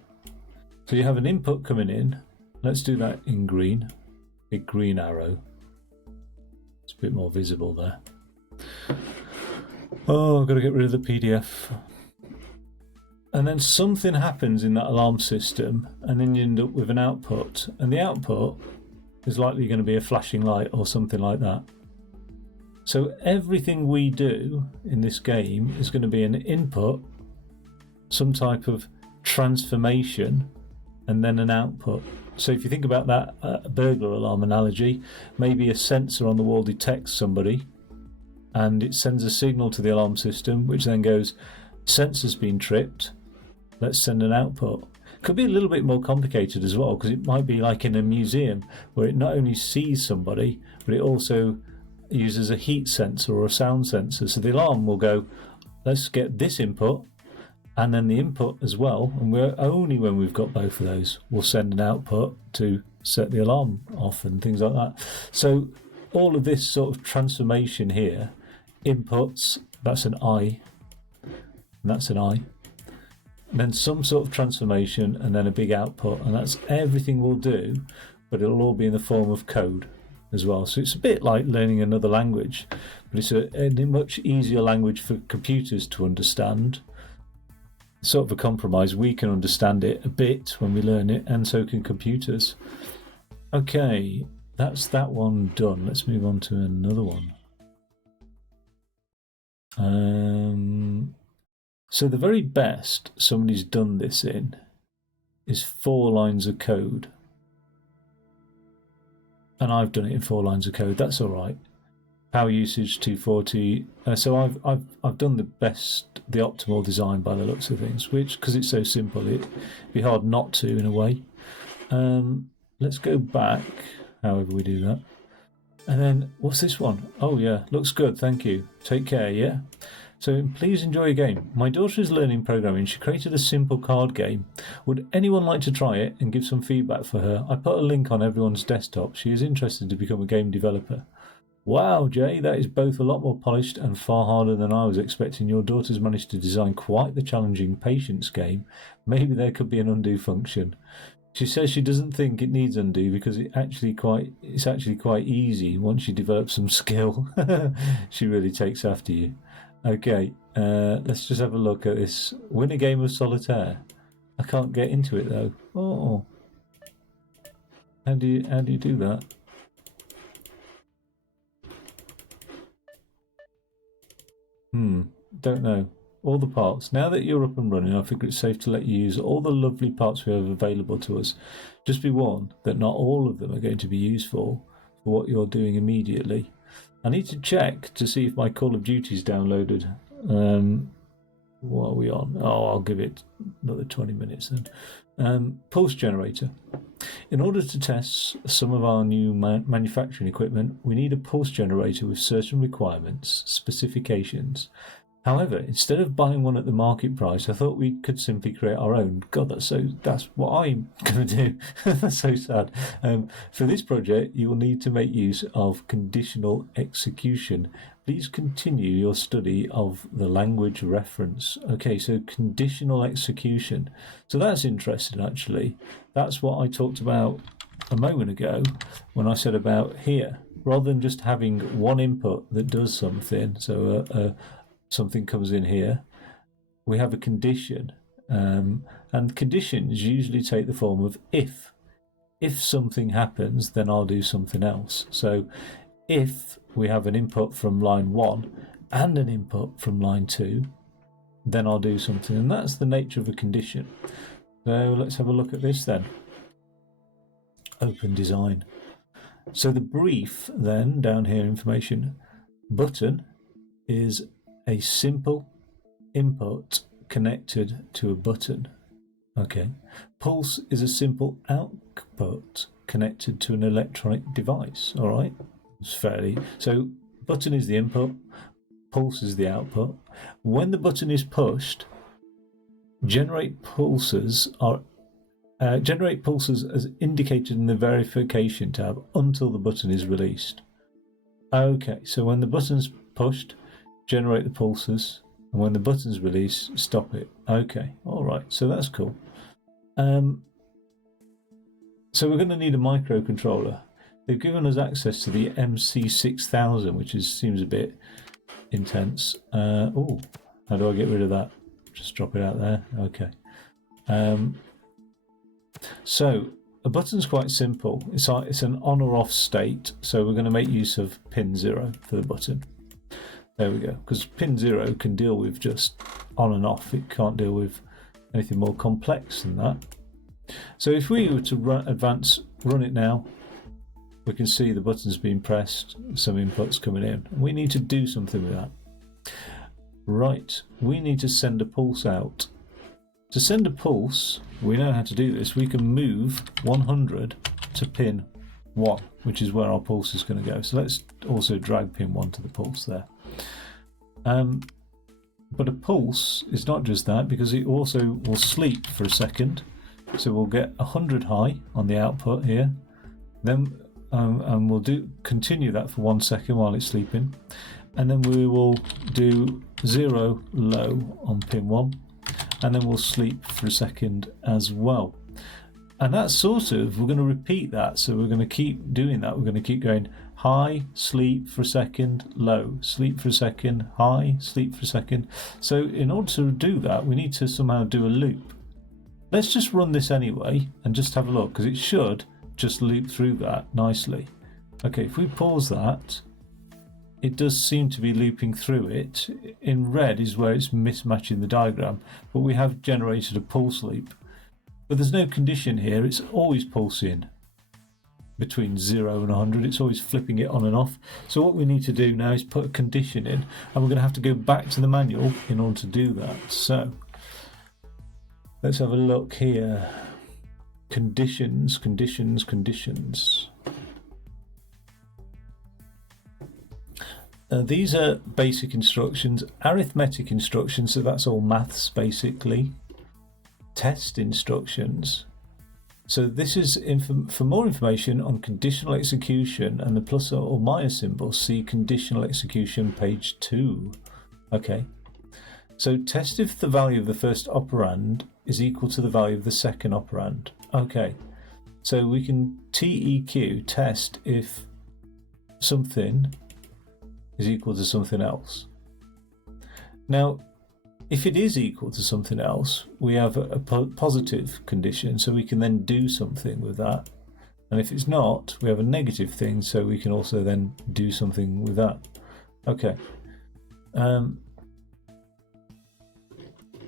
So you have an input coming in. Let's do that in green. Big green arrow. It's a bit more visible there. Oh, I've got to get rid of the PDF. And then something happens in that alarm system, and then you end up with an output. And the output is likely going to be a flashing light or something like that. So everything we do in this game is going to be an input, some type of transformation, and then an output. So if you think about that burglar alarm analogy, maybe a sensor on the wall detects somebody and it sends a signal to the alarm system, which then goes, sensor's been tripped, let's send an output. Could be a little bit more complicated as well, because it might be like in a museum where it not only sees somebody, but it also uses a heat sensor or a sound sensor. So the alarm will go, let's get this input and then the input as well, and we're only when we've got both of those we'll send an output to set the alarm off and things like that. So all of this sort of transformation here, inputs, that's an I, and that's an I, and then some sort of transformation, and then a big output, and that's everything we'll do, but it'll all be in the form of code as well. So it's a bit like learning another language, but it's a much easier language for computers to understand. It's sort of a compromise. We can understand it a bit when we learn it, and so can computers. Okay, that's that one done. Let's move on to another one. So the very best somebody's done this in is 4 lines of code. And I've done it in 4 lines of code. That's all right. Power usage 240. So I've done the optimal design by the looks of things, which, because it's so simple, it'd be hard not to in a way. let's go back, however we do that. And then, what's this one? Oh yeah, looks good, thank you. Take care, yeah? So please enjoy a game. My daughter is learning programming. She created a simple card game. Would anyone like to try it and give some feedback for her? I put a link on everyone's desktop. She is interested to become a game developer. Wow, Jay, that is both a lot more polished and far harder than I was expecting. Your daughter's managed to design quite the challenging patience game. Maybe there could be an undo function. She says she doesn't think it needs undo because it's actually quite easy once you develop some skill. She really takes after you. Okay, let's just have a look at this. Win a game of solitaire. I can't get into it though. Oh, how do you do that? Don't know. All the parts. Now that you're up and running, I figure it's safe to let you use all the lovely parts we have available to us. Just be warned that not all of them are going to be useful for what you're doing immediately. I need to check to see if my Call of Duty's downloaded. What are we on? Oh, I'll give it another 20 minutes then. Pulse generator. In order to test some of our new manufacturing equipment, we need a pulse generator with certain requirements, specifications. However, instead of buying one at the market price, I thought we could simply create our own. God, that's what I'm going to do. That's so sad. For this project, you will need to make use of conditional execution. Please continue your study of the language reference. Okay, so conditional execution. So that's interesting, actually. That's what I talked about a moment ago when I said about here. Rather than just having one input that does something, so something comes in here, we have a condition, and conditions usually take the form of if something happens, then I'll do something else. So if we have an input from line 1 and an input from line 2, then I'll do something, and that's the nature of a condition. So let's have a look at this then. Open design. So the brief then, down here, information, button is a simple input connected to a button. Okay. Pulse is a simple output connected to an electronic device. All right. It's fairly. So button is the input, pulse is the output. When the button is pushed, generate pulses as indicated in the verification tab until the button is released. Okay. So when the button's pushed, generate the pulses, and when the button's released, stop it. Okay, all right, so that's cool. So we're going to need a microcontroller. They've given us access to the MC6000, which seems a bit intense. Oh, how do I get rid of that? Just drop it out there. Okay. So a button's quite simple. It's an on or off state, so we're going to make use of pin 0 for the button. There we go, because pin 0 can deal with just on and off. It can't deal with anything more complex than that. So if we were to run it now, we can see the buttons being pressed, some inputs coming in. We need to do something with that. Right, we need to send a pulse out. To send a pulse, we know how to do this. We can move 100 to pin 1, which is where our pulse is going to go. So let's also drag pin 1 to the pulse there. But a pulse is not just that, because it also will sleep for a second. So we'll get 100 high on the output here, then and we'll continue that for 1 second while it's sleeping, and then we will do 0 low on pin 1, and then we'll sleep for a second as well. And that's we're going to repeat that, so we're going to keep doing that. We're going to keep going high, sleep for a second, low, sleep for a second, high, sleep for a second. So in order to do that, we need to somehow do a loop. Let's just run this anyway and just have a look, because it should just loop through that nicely. Okay, if we pause that, it does seem to be looping through it. In red is where it's mismatching the diagram, but we have generated a pulse loop. But there's no condition here, it's always pulsing between 0 and 100, it's always flipping it on and off. So what we need to do now is put a condition in, and we're going to have to go back to the manual in order to do that. So let's have a look here. conditions. These are basic instructions, arithmetic instructions, so that's all maths basically. Test instructions. So this is for more information on conditional execution and the plus or minus symbol, see conditional execution page 2. Okay. So test if the value of the first operand is equal to the value of the second operand. Okay. So we can TEQ, test if something is equal to something else. Now, if it is equal to something else, we have a positive condition, so we can then do something with that. And if it's not, we have a negative thing, so we can also then do something with that. Okay.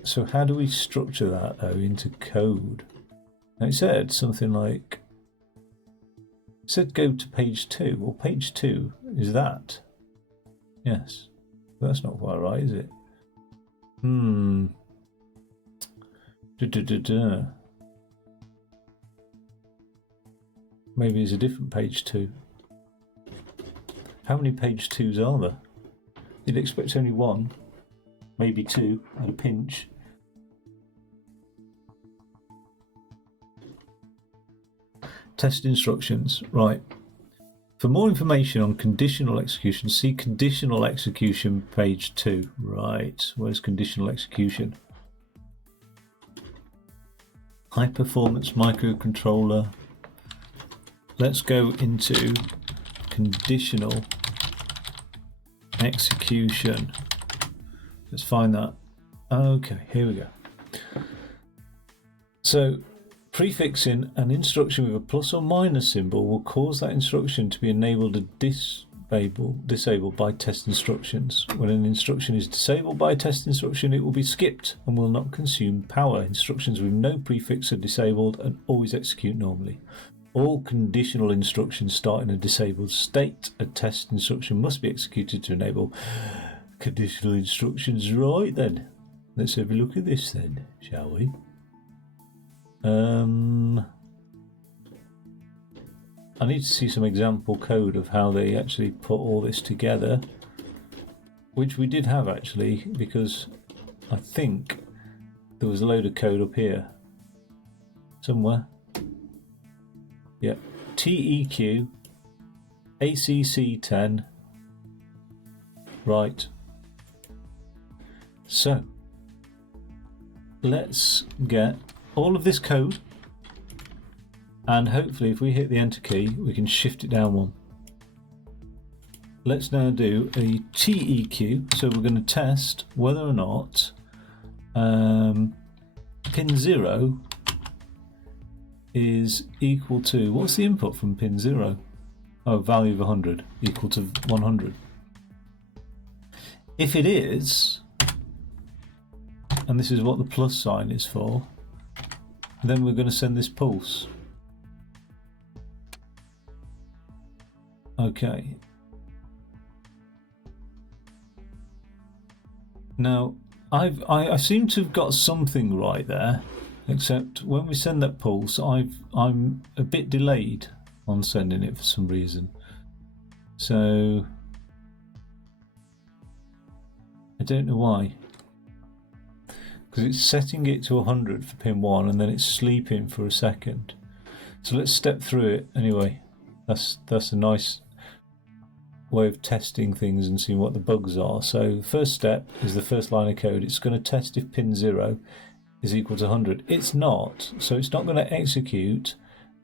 So how do we structure that, though, into code? Now it said something like, it said go to page 2. Well, page 2 is that. Yes. That's not quite right, is it? Maybe it's a different page 2. How many page 2s are there? You'd expect only 1, maybe 2 at a pinch. Test instructions, right. For more information on conditional execution, see conditional execution page 2. Right, where's conditional execution? High performance microcontroller. Let's go into conditional execution. Let's find that. Okay, here we go. So, prefixing an instruction with a plus or minus symbol will cause that instruction to be enabled or disabled by test instructions. When an instruction is disabled by a test instruction, it will be skipped and will not consume power. Instructions with no prefix are disabled and always execute normally. All conditional instructions start in a disabled state. A test instruction must be executed to enable conditional instructions. Right then, let's have a look at this then, shall we? I need to see some example code of how they actually put all this together, which we did have actually, because I think there was a load of code up here somewhere. Yeah, TEQ ACC10. Right. So let's get all of this code, and hopefully if we hit the enter key we can shift it down one. Let's now do a TEQ, so we're going to test whether or not pin 0 is equal to, what's the input from pin 0? Oh, value of 100 equal to 100. If it is, and this is what the plus sign is for, then we're going to send this pulse. Okay. Now, I seem to have got something right there, except when we send that pulse, I'm a bit delayed on sending it for some reason. So I don't know why. Because it's setting it to 100 for pin 1 and then it's sleeping for a second. So let's step through it anyway. That's a nice way of testing things and seeing what the bugs are. So the first step is the first line of code. It's going to test if pin 0 is equal to 100. It's not, so it's not going to execute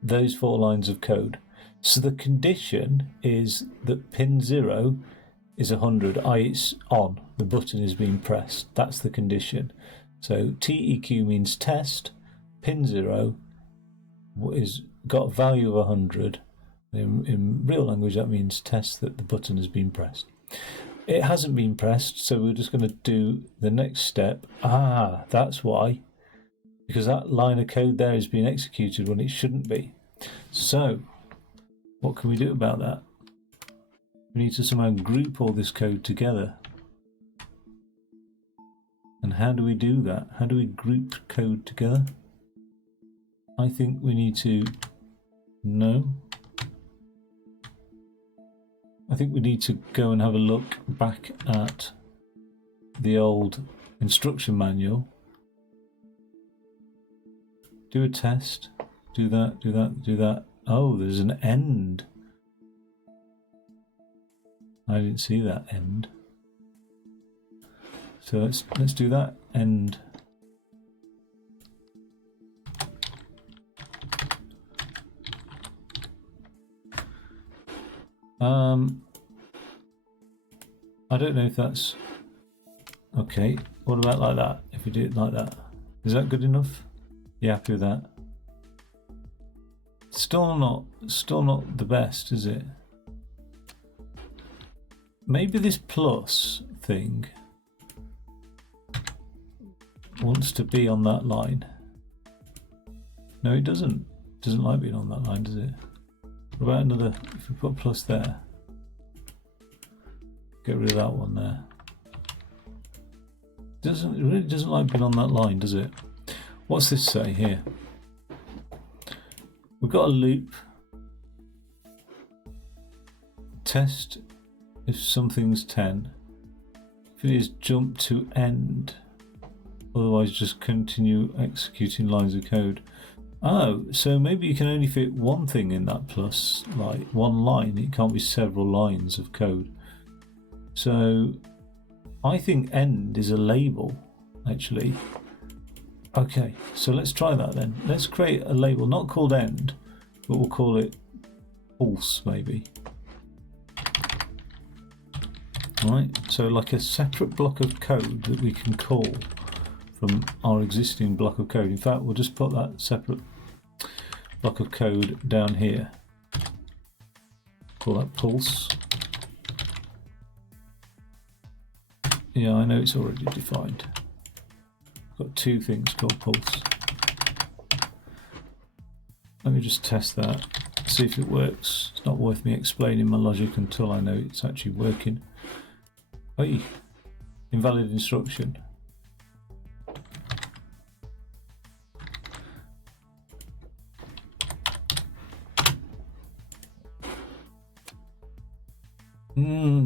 those 4 lines of code. So the condition is that pin 0 is 100, i.e. it's on, the button is being pressed. That's the condition. So TEQ means test, pin 0 is got a value of 100. In real language that means test that the button has been pressed. It hasn't been pressed, so we're just going to do the next step. That's why. Because that line of code there is being executed when it shouldn't be. So what can we do about that? We need to somehow group all this code together. And how do we do that? How do we group code together? I think we need to... No. I think we need to go and have a look back at the old instruction manual. Do a test. Do that, do that, do that. Oh, there's an end. I didn't see that end. So let's do that end. I don't know if that's okay. What about like that? If we do it like that, is that good enough? You happy with that? Still not the best, is it? Maybe this plus thing wants to be on that line. No, it doesn't. It doesn't like being on that line, does it? What about another? If we put a plus there, get rid of that one there. It really doesn't like being on that line, does it? What's this say here? We've got a loop. Test if something's 10. If it is, jump to end. Otherwise, just continue executing lines of code. Oh, so maybe you can only fit one thing in that plus, like one line. It can't be several lines of code. So I think end is a label, actually. Okay, so let's try that then. Let's create a label, not called end, but we'll call it pulse, maybe. Right, so like a separate block of code that we can call from our existing block of code. In fact, we'll just put that separate block of code down here. Call that pulse. Yeah, I know it's already defined. Got two things called pulse. Let me just test that, see if it works. It's not worth me explaining my logic until I know it's actually working. Hey, invalid instruction.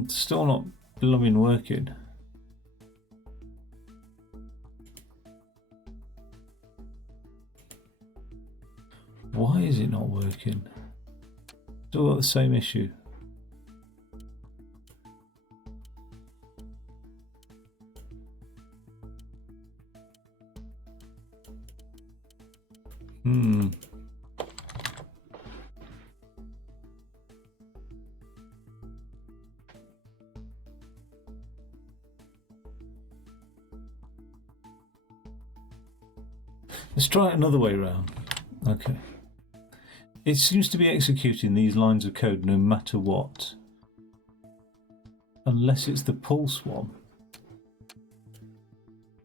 Still not blooming working. Why is it not working? Still got the same issue. Let's try it another way around. Okay. It seems to be executing these lines of code no matter what. Unless it's the pulse one.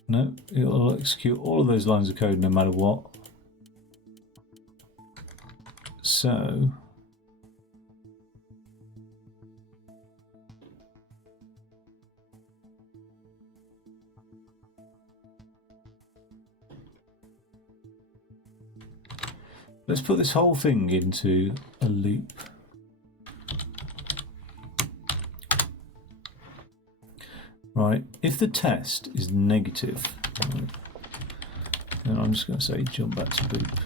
No, it'll execute all of those lines of code no matter what. So let's put this whole thing into a loop. Right, if the test is negative, then I'm just going to say jump back to loop.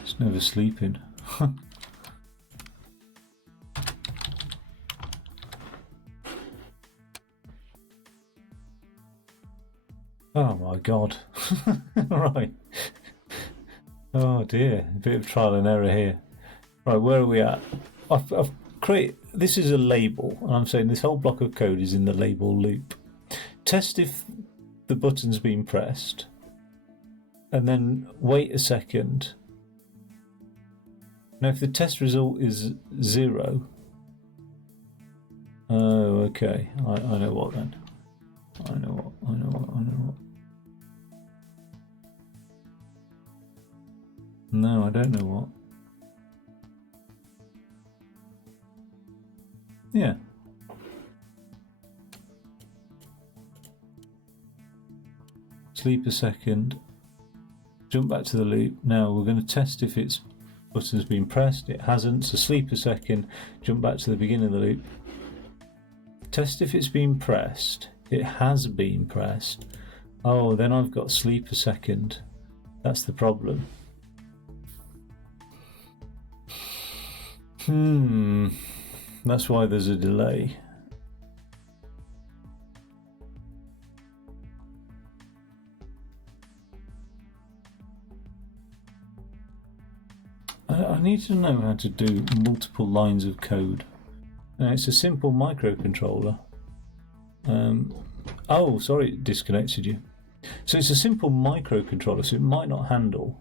It's never sleeping. Oh my god. Right. Oh dear, a bit of trial and error here. Right, where are we at? I've created, this is a label, and I'm saying this whole block of code is in the label loop. Test if the button's been pressed, and then wait a second. Now if the test result is 0, oh okay, I know what then. I know what. No, I don't know what. Yeah. Sleep a second. Jump back to the loop. Now we're going to test if its button's been pressed. It hasn't, so sleep a second, jump back to the beginning of the loop. Test if it's been pressed. It has been pressed. Oh, then I've got sleep a second. That's the problem. That's why there's a delay. I need to know how to do multiple lines of code. Now, it's a simple microcontroller. Oh, sorry, it disconnected you. So it's a simple microcontroller, so it might not handle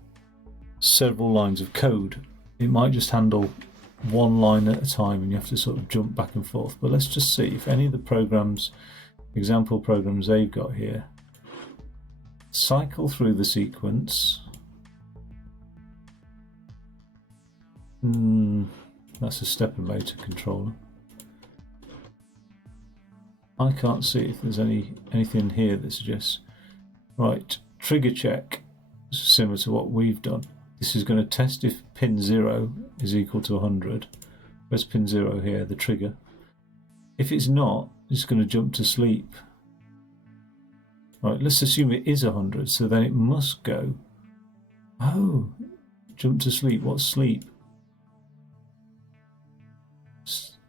several lines of code. It might just handle one line at a time, and you have to sort of jump back and forth. But let's just see if any of the programs, example programs they've got here, cycle through the sequence. That's a stepper motor controller. I can't see if there's anything here that suggests. Right, trigger check, similar to what we've done. This is going to test if pin 0 is equal to 100. Where's pin 0 here, the trigger? If it's not, it's going to jump to sleep. Right, let's assume it is 100, so then it must go. Oh, jump to sleep. What's sleep?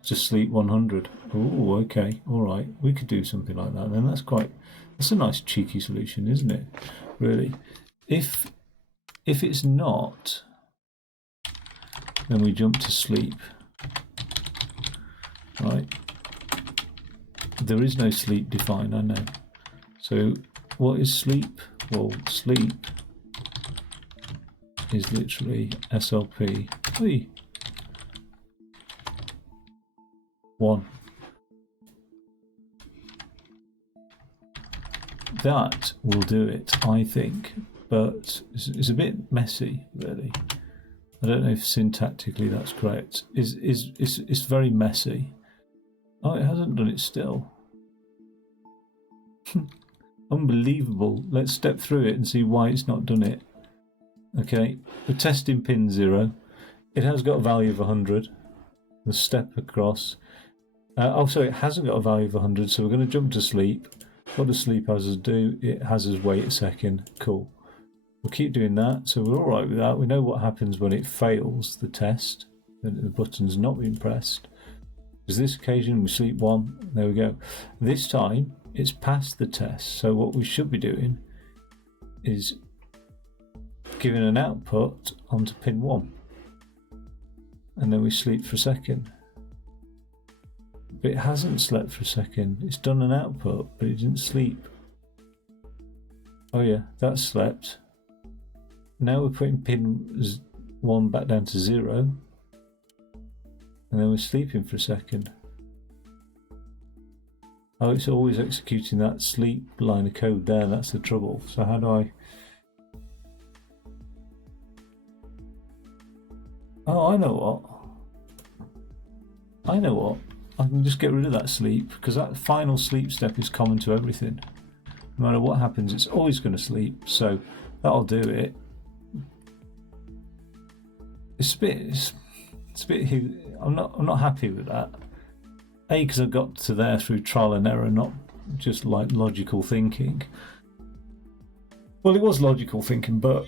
Just sleep 100. Oh, okay, all right. We could do something like that. Then that's a nice cheeky solution, isn't it? Really. If it's not, then we jump to sleep. Right. There is no sleep defined, I know. So what is sleep? Well, sleep is literally SLP 1. That will do it, I think, but it's a bit messy, really. I don't know if syntactically that's correct. It's very messy. Oh, it hasn't done it still. Unbelievable. Let's step through it and see why it's not done it. Okay, we're testing pin 0. It has got a value of 100. The step across. Sorry, it hasn't got a value of 100, so we're going to jump to sleep. What does sleep has us do? It has us wait a second. Cool. We'll keep doing that, so we're all right with that. We know what happens when it fails the test, when the button's not been pressed. Because this occasion we sleep 1. There we go. This time it's passed the test, so what we should be doing is giving an output onto pin 1, and then we sleep for a second. But it hasn't slept for a second. It's done an output, but it didn't sleep. Oh yeah, that slept. Now we're putting pin 1 back down to 0, and then we're sleeping for a second. Oh, it's always executing that sleep line of code there. That's the trouble. So how do I... Oh, I know what. I can just get rid of that sleep, because that final sleep step is common to everything. No matter what happens, it's always going to sleep, so that'll do it. It's a bit. I'm not happy with that. A, because I got to there through trial and error, not just like logical thinking. Well, it was logical thinking, but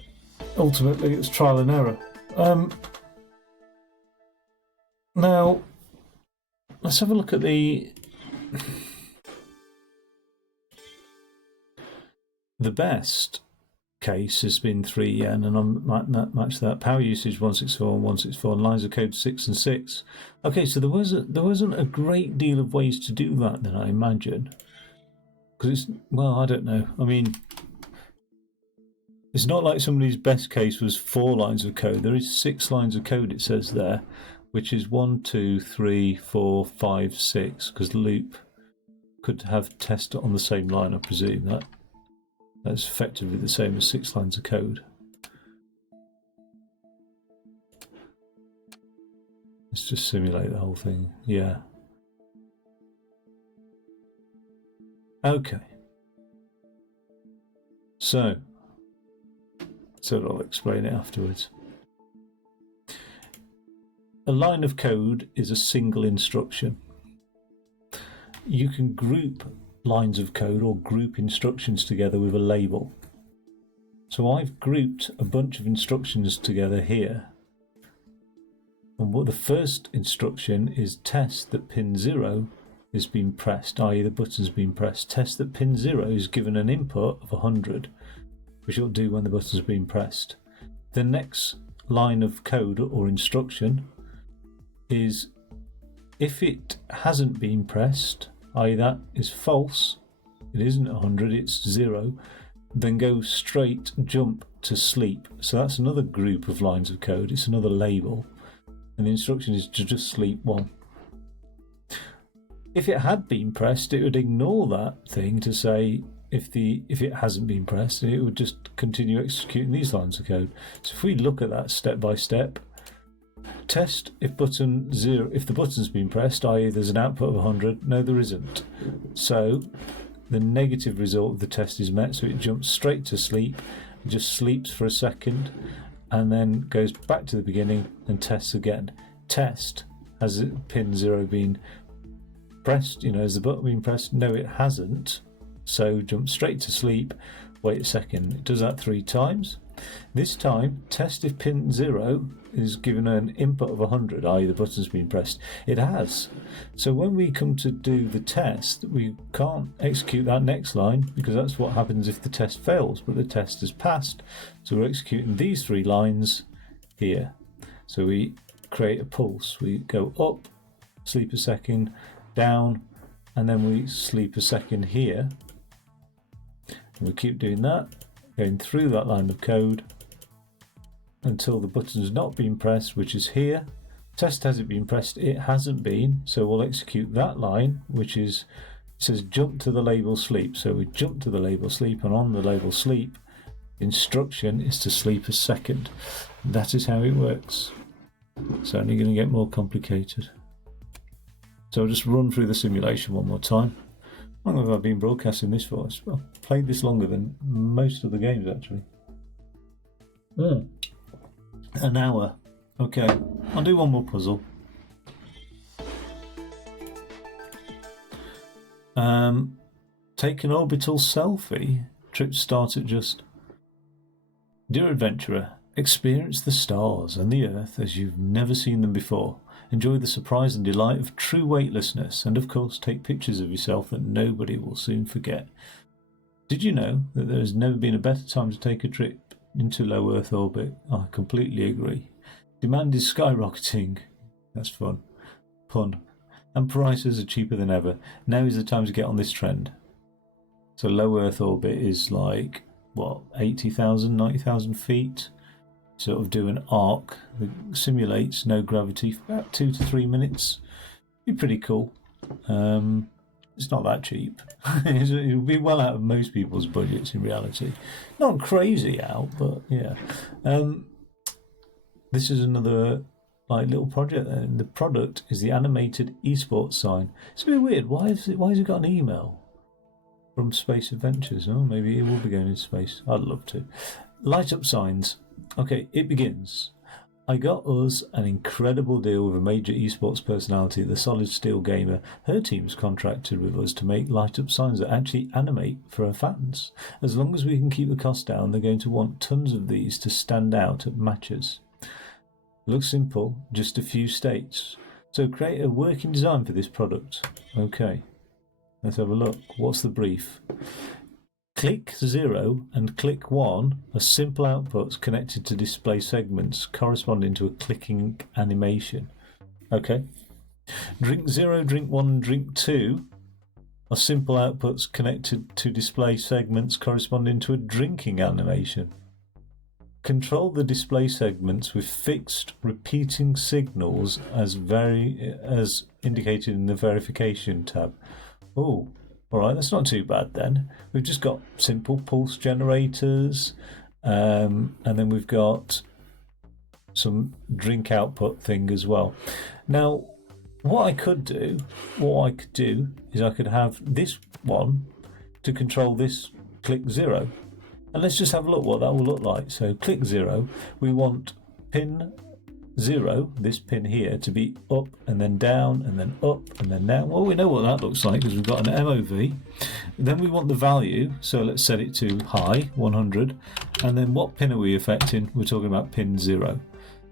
ultimately it was trial and error. Now, let's have a look at the best case has been 3 yen, and I'm match that. Power usage 164 and 164, and lines of code 6 and 6. Okay, so there wasn't a great deal of ways to do that then, I imagine. Because I don't know. I mean, it's not like somebody's best case was 4 lines of code. There is 6 lines of code, it says there, which is 1, 2, 3, 4, 5, 6, because the loop could have test on the same line, I presume. That's effectively the same as 6 lines of code. Let's just simulate the whole thing. Yeah. Okay. So I'll explain it afterwards. A line of code is a single instruction. You can group lines of code or group instructions together with a label. So I've grouped a bunch of instructions together here. And what the first instruction is test that pin 0 is being pressed, i.e. the button's been pressed. Test that pin 0 is given an input of 100, which it'll do when the button's been pressed. The next line of code or instruction is if it hasn't been pressed, i.e. that is false, it isn't 100, it's 0, then go straight jump to sleep. So that's another group of lines of code, it's another label, and the instruction is to just sleep 1. If it had been pressed, it would ignore that thing to say if it hasn't been pressed, and it would just continue executing these lines of code. So if we look at that step by step, test if button 0, if the button's been pressed, i.e. there's an output of 100, no there isn't. So the negative result of the test is met, so it jumps straight to sleep, it just sleeps for a second, and then goes back to the beginning and tests again. Test, has pin 0 been pressed? Has the button been pressed? No, it hasn't. So jump straight to sleep, wait a second. It does that 3 times. This time, test if pin 0 is given an input of 100, i.e. the button's been pressed. It has. So when we come to do the test, we can't execute that next line because that's what happens if the test fails, but the test has passed. So we're executing these 3 lines here. So we create a pulse. We go up, sleep a second, down, and then we sleep a second here. And we keep doing that, going through that line of code until the button's not been pressed, which is here. Test hasn't been pressed, it hasn't been, so we'll execute that line, which is, it says jump to the label sleep. So we jump to the label sleep, and on the label sleep, instruction is to sleep a second. That is how it works. It's only going to get more complicated. So I'll just run through the simulation one more time. How long have I been broadcasting this for? I've played this longer than most of the games, actually. An hour. Okay, I'll do one more puzzle. Take an orbital selfie. Trip start at just... Dear adventurer, experience the stars and the earth as you've never seen them before. Enjoy the surprise and delight of true weightlessness, and of course take pictures of yourself that nobody will soon forget. Did you know that there has never been a better time to take a trip into low Earth orbit? I completely agree. Demand is skyrocketing. That's fun. Pun. And prices are cheaper than ever. Now is the time to get on this trend. So low Earth orbit is like, what, 80,000, 90,000 feet? Sort of do an arc that simulates no gravity for about 2 to 3 minutes. Be pretty cool. It's not that cheap. It'll be well out of most people's budgets in reality. Not crazy out, but yeah. This is another little project. And the product is the animated esports sign. It's a bit weird. Why has it got an email from Space Adventures? Oh, maybe it will be going in space. I'd love to. Light up signs. Okay, it begins. I got us an incredible deal with a major esports personality, the Solid Steel Gamer. Her team's contracted with us to make light-up signs that actually animate for her fans. As long as we can keep the cost down, they're going to want tons of these to stand out at matches. Looks simple, just a few states. So create a working design for this product. Okay, let's have a look. What's the brief? Click 0 and click 1 are simple outputs connected to display segments corresponding to a clicking animation. Okay. Drink 0, drink 1 and drink 2 are simple outputs connected to display segments corresponding to a drinking animation. Control the display segments with fixed repeating signals as indicated in the verification tab. Oh. Alright, that's not too bad then. We've just got simple pulse generators, and then we've got some drink output thing as well. Now, what I could do is I could have this one to control this, click 0. And let's just have a look what that will look like. So click 0. We want pin 0, this pin here, to be up and then down and then up and then down. Well, we know what that looks like because we've got an MOV. Then we want the value, so let's set it to high, 100. And then what pin are we affecting? We're talking about pin 0.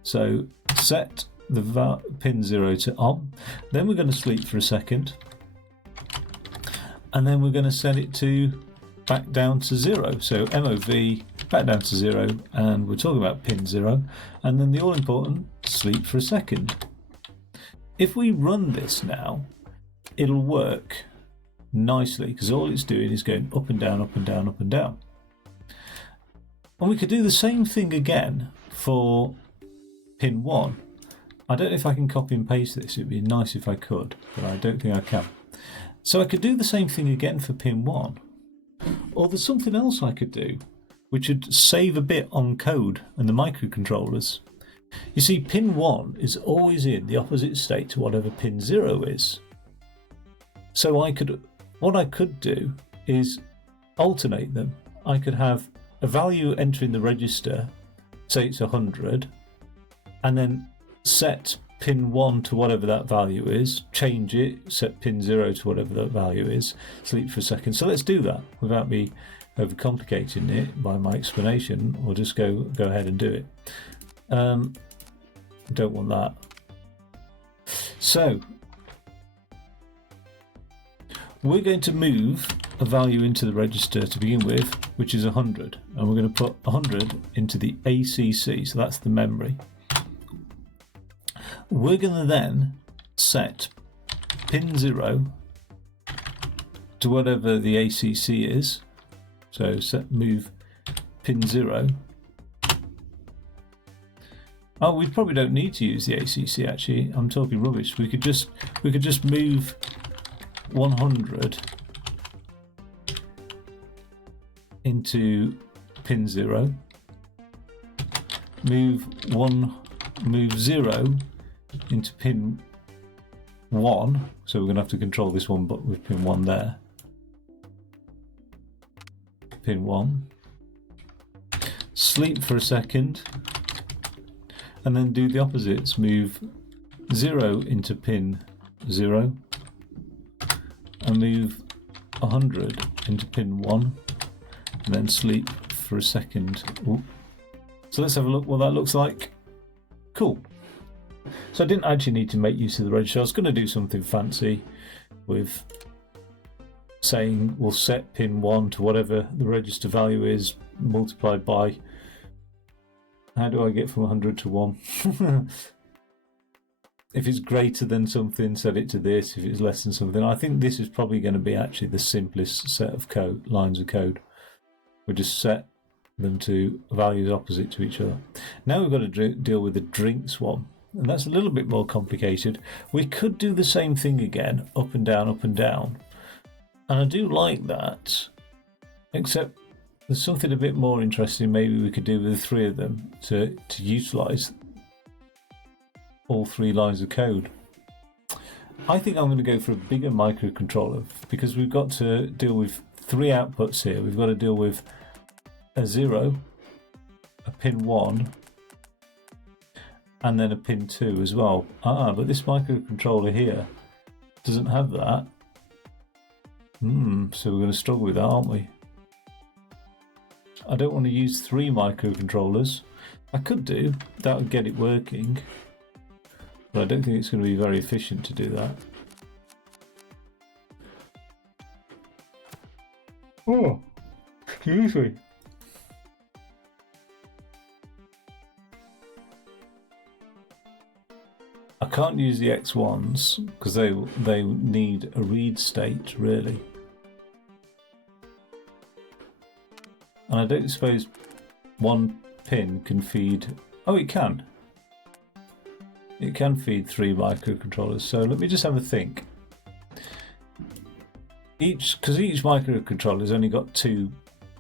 So set the pin 0 to on. Then we're going to sleep for a second. And then we're going to set it to back down to 0. So MOV, back down to 0, and we're talking about pin 0. And then the all-important sleep for a second. If we run this now, it'll work nicely because all it's doing is going up and down, up and down, up and down. And we could do the same thing again for pin 1. I don't know if I can copy and paste this. It'd be nice if I could, but I don't think I can. So I could do the same thing again for pin 1. Or there's something else I could do, which would save a bit on code and the microcontrollers. You see, pin 1 is always in the opposite state to whatever pin 0 is. So what I could do is alternate them. I could have a value entering the register, say it's 100, and then set pin 1 to whatever that value is, change it, set pin 0 to whatever that value is, sleep for a second. So let's do that without me overcomplicating it by my explanation, or just go ahead and do it. Don't want that. So we're going to move a value into the register to begin with, which is 100, and we're going to put 100 into the ACC, so that's the memory. We're going to then set pin 0 to whatever the ACC is. So move pin 0. Oh, we probably don't need to use the ACC actually. I'm talking rubbish. We could just move 100 into pin 0. Move 0 into pin 1. So we're going to have to control this one, but with pin 1 there. Pin 1. Sleep for a second. And then do the opposites. Move 0 into pin 0. And move 100 into pin 1. And then sleep for a second. Ooh. So let's have a look what that looks like. Cool. So I didn't actually need to make use of the register. I was going to do something fancy with saying we'll set pin 1 to whatever the register value is multiplied by, how do I get from 100 to 1? If it's greater than something, set it to this. If it's less than something, I think this is probably going to be actually the simplest set of code, lines of code. We'll just set them to values opposite to each other. Now we've got to deal with the drinks one, and that's a little bit more complicated. We could do the same thing again, up and down, up and down. And I do like that, except there's something a bit more interesting maybe we could do with the three of them to utilise all three lines of code. I think I'm going to go for a bigger microcontroller because we've got to deal with three outputs here. We've got to deal with a 0, a pin 1, and then a pin 2 as well. But this microcontroller here doesn't have that. So we're going to struggle with that, aren't we? I don't want to use 3 microcontrollers. I could do, that would get it working, but I don't think it's going to be very efficient to do that. Oh, excuse me. I can't use the X1s because they need a read state really. And I don't suppose one pin can feed... Oh, it can. It can feed 3 microcontrollers. So let me just have a think. Because each microcontroller's only got 2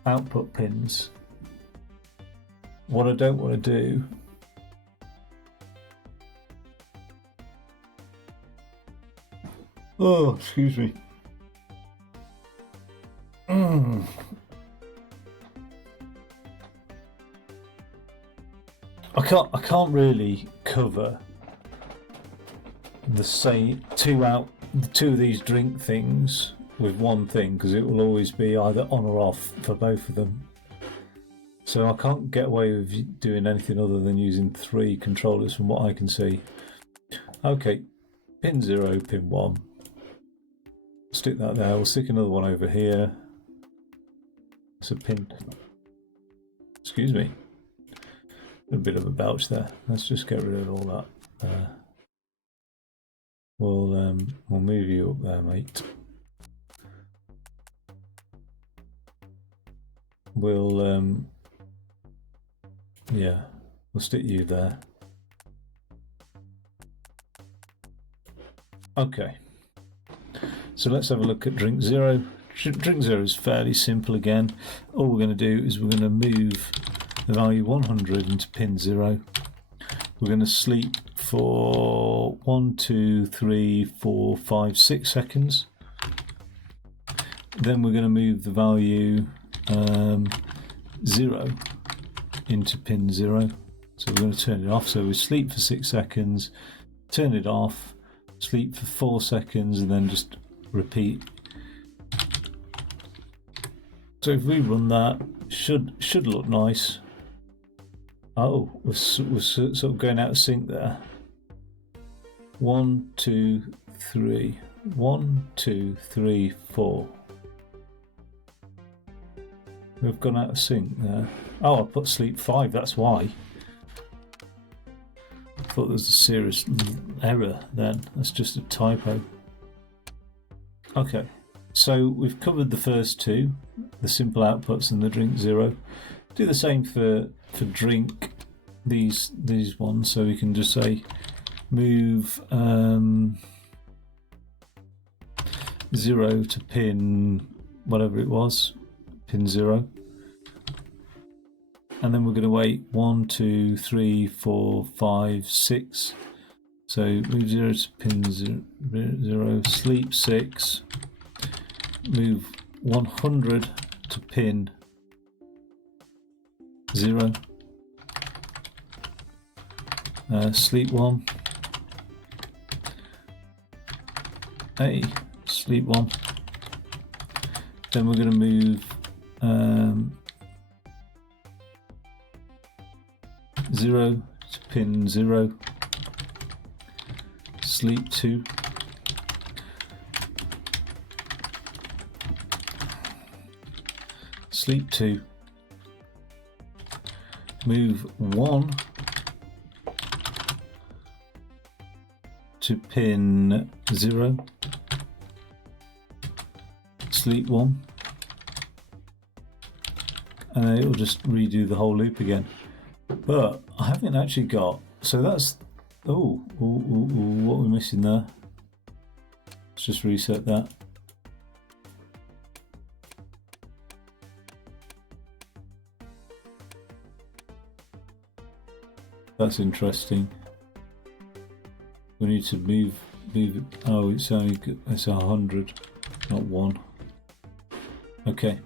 output pins. What I don't want to do... Oh, excuse me. I can't really cover the two of these drink things with one thing, because it will always be either on or off for both of them. So I can't get away with doing anything other than using 3 controllers from what I can see. Okay, pin 0, pin 1. Stick that there. We'll stick another one over here. It's a pin. Excuse me. A bit of a belch there. Let's just get rid of all that. We'll move you up there, mate. We'll yeah, we'll stick you there. Okay. So let's have a look at drink 0. Drink 0 is fairly simple again. All we're going to do is we're going to move the value 100 into pin 0. We're going to sleep for 1, 2, 3, 4, 5, 6 seconds. Then we're going to move the value 0 into pin 0. So we're going to turn it off. So we sleep for 6 seconds, turn it off, sleep for 4 seconds, and then just repeat. So if we run that, should look nice. Oh, we're sort of going out of sync there. 1, 2, 3. 1, 2, 3, 4. We've gone out of sync there. Oh, I put sleep 5, that's why. I thought there was a serious error then. That's just a typo. Okay, so we've covered the first 2, the simple outputs and the drink 0. Do the same for drink these ones. So we can just say move 0 to pin whatever it was, pin 0. And then we're going to wait 1, 2, 3, 4, 5, 6. So move 0 to pin 0, sleep 6, move 100 to pin 0, sleep 1, sleep 1. Then we're going to move 0 to pin 0, sleep 2, sleep 2, move 1 to pin 0, sleep 1, and then it will just redo the whole loop again. But I haven't actually got, so that's, what we're missing there. Let's just reset that. That's interesting. We need to move it. Oh, it's 100, not 1. Okay.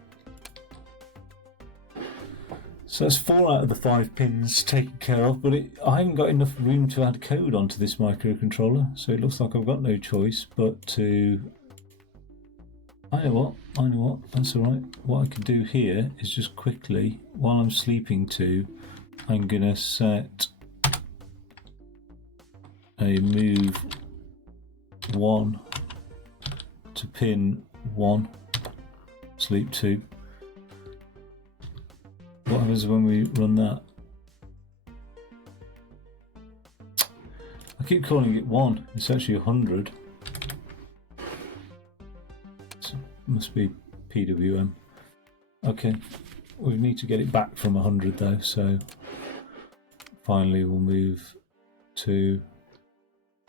So that's 4 out of the 5 pins taken care of, but I haven't got enough room to add code onto this microcontroller, so it looks like I've got no choice but to... I know what, that's alright. What I can do here is just quickly, while I'm sleeping 2, I'm going to set a move 1 to pin 1, sleep 2. What happens when we run that? I keep calling it 1, it's actually 100. It must be PWM. Okay, we need to get it back from 100 though, so finally we'll move 2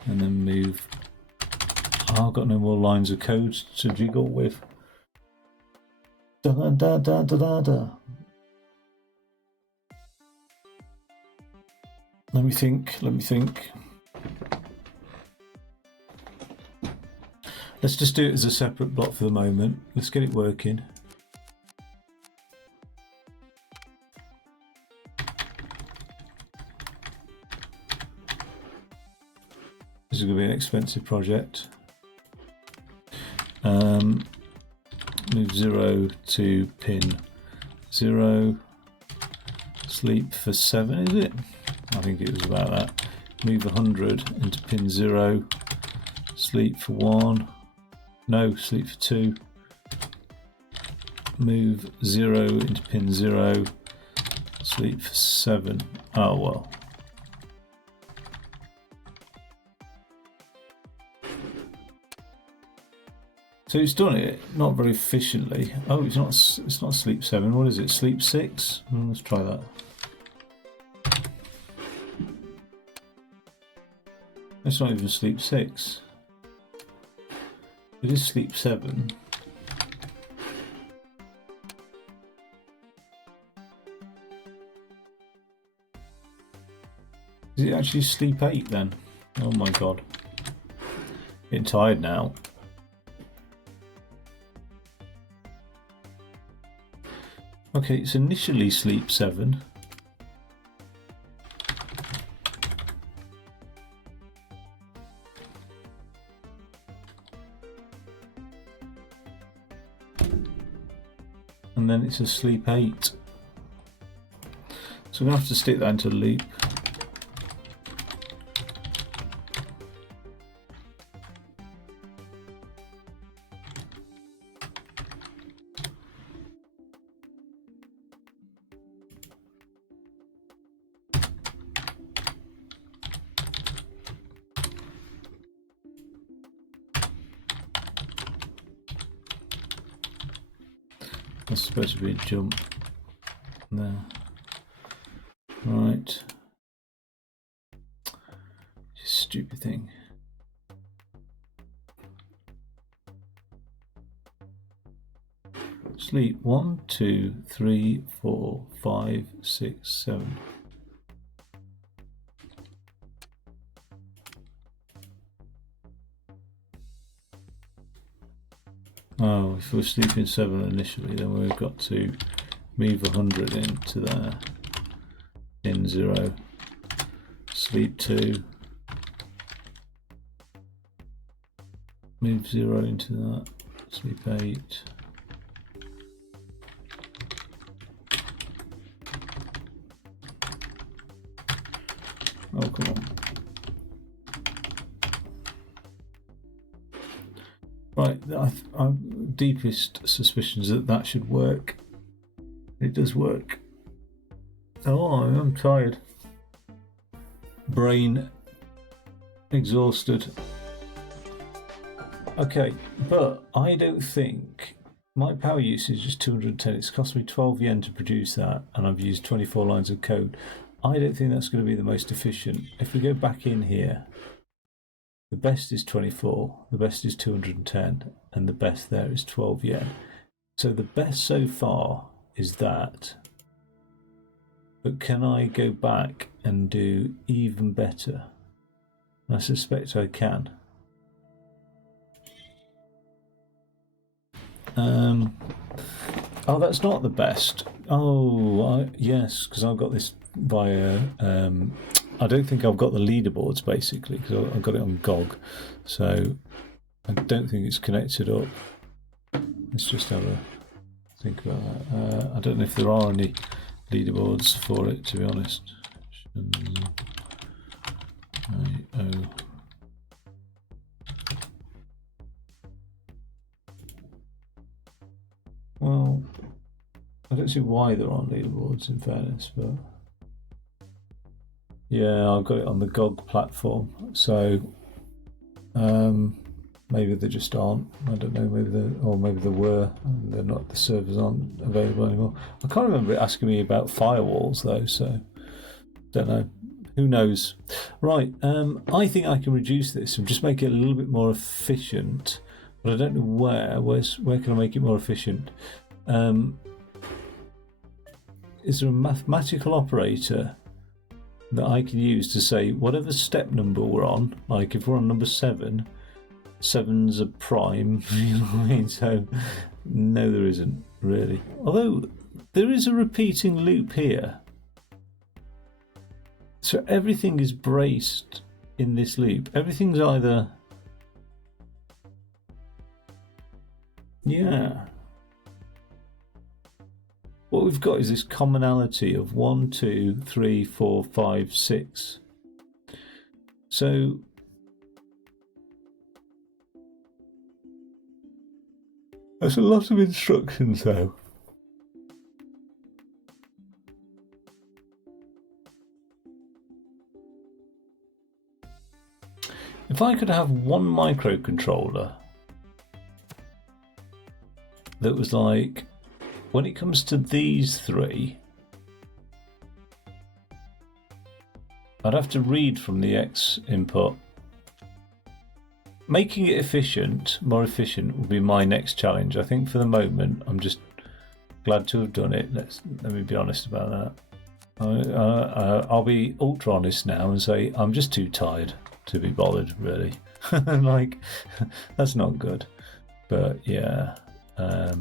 and then move. Oh, I've got no more lines of code to jiggle with. Da da da da da da da. Let me think. Let's just do it as a separate block for the moment. Let's get it working. This is going to be an expensive project. Move 0 to pin 0. Sleep for 7, is it? I think it was about that. Move 100 into pin 0. Sleep for 1. No, sleep for 2. Move 0 into pin 0. Sleep for 7. Oh well. So it's done it not very efficiently. Oh, it's not sleep 7. What is it? Sleep 6? Let's try that. It's not even sleep 6. It is sleep 7. Is it actually sleep 8 then? Oh my god. Getting tired now. Okay, it's initially sleep 7. And then it's a sleep 8. So I'm going to have to stick that into a loop. That's supposed to be a jump there. Right. Stupid thing. Sleep 1, 2, 3, 4, 5, 6, 7. Oh, if we're sleeping 7 initially, then we've got to move 100 into there. In 0. Sleep 2. Move 0 into that. Sleep 8. Oh, come on. Right, I've deepest suspicions that that should work. It does work. Oh, I'm tired. Brain exhausted. Okay, but I don't think my power usage is 210. It's cost me 12 yen to produce that, and I've used 24 lines of code. I don't think that's going to be the most efficient. If we go back in here, the best is 24, the best is 210, and the best there is 12 yen. So the best so far is that. But can I go back and do even better? I suspect I can. Oh, that's not the best. Oh, yes, because I've got this via... I don't think I've got the leaderboards, basically, because I've got it on GOG. So I don't think it's connected up. Let's just have a think about that. I don't know if there are any leaderboards for it, to be honest. Well, I don't see why there aren't leaderboards, in fairness, but yeah, I've got it on the GOG platform, so maybe there just aren't. I don't know. Maybe there were, and they're not. The servers aren't available anymore. I can't remember it asking me about firewalls though, so don't know. Who knows? Right. I think I can reduce this and just make it a little bit more efficient, but I don't know where. Where can I make it more efficient? Is there a mathematical operator that I can use to say whatever step number we're on, like if we're on number 7, 7's a prime, you know what I mean? So no, there isn't really. Although there is a repeating loop here. So everything is braced in this loop. Everything's either... Yeah. What we've got is this commonality of 1, 2, 3, 4, 5, 6. So there's a lot of instructions though. If I could have one microcontroller that was like, when it comes to these three, I'd have to read from the X input. Making it efficient, more efficient, will be my next challenge. I think for the moment, I'm just glad to have done it. Let me be honest about that. I'll be ultra honest now and say I'm just too tired to be bothered, really. Like, that's not good. But yeah, let's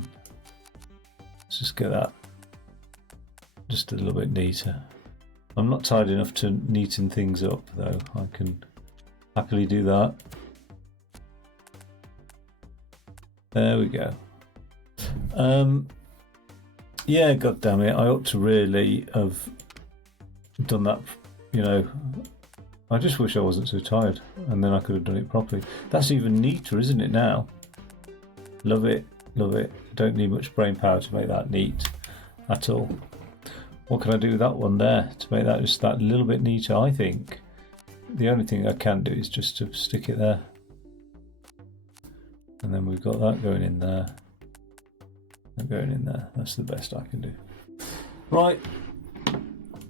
just get that just a little bit neater. I'm not tired enough to neaten things up, though. I can happily do that. There we go. Yeah, god damn it, I ought to really have done that, you know. I just wish I wasn't so tired, and then I could have done it properly. That's even neater, isn't it, now? Love it, love it. Don't need much brain power to make that neat at all. What can I do with that one there to make that just that little bit neater? I think the only thing I can do is just to stick it there. And then we've got that going in there. And going in there. That's the best I can do. Right.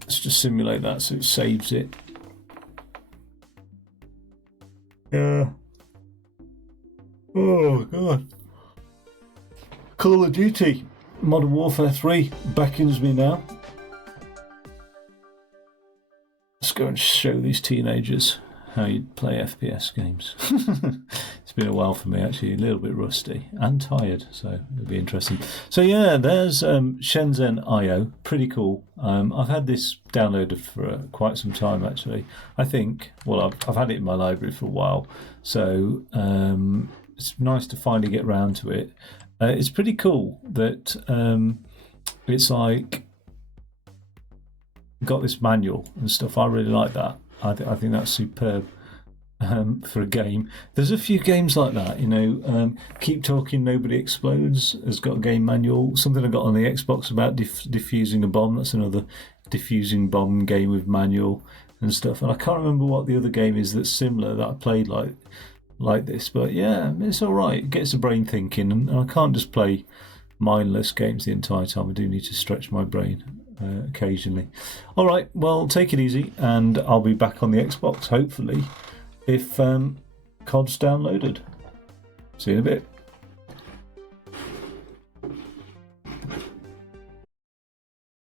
Let's just simulate that so it saves it. Yeah. Oh god. Call of Duty Modern Warfare 3 beckons me now. Let's go and show these teenagers how you play FPS games. It's been a while for me, actually, a little bit rusty and tired, so it'll be interesting. So yeah, there's Shenzhen I, pretty cool. I've had this downloaded for quite some time, actually. I think, well, I've had it in my library for a while, so it's nice to finally get round to it. It's pretty cool that it's like got this manual and stuff. I really like that. I think that's superb for a game. There's a few games like that, you know. Keep Talking, Nobody Explodes has got a game manual. Something I got on the Xbox about defusing a bomb. That's another defusing bomb game with manual and stuff. And I can't remember what the other game is that's similar that I played like this. But yeah, it's all right. It gets the brain thinking, and I can't just play mindless games the entire time. I do need to stretch my brain occasionally. All right, well, take it easy, and I'll be back on the Xbox hopefully if COD's downloaded. See you in a bit.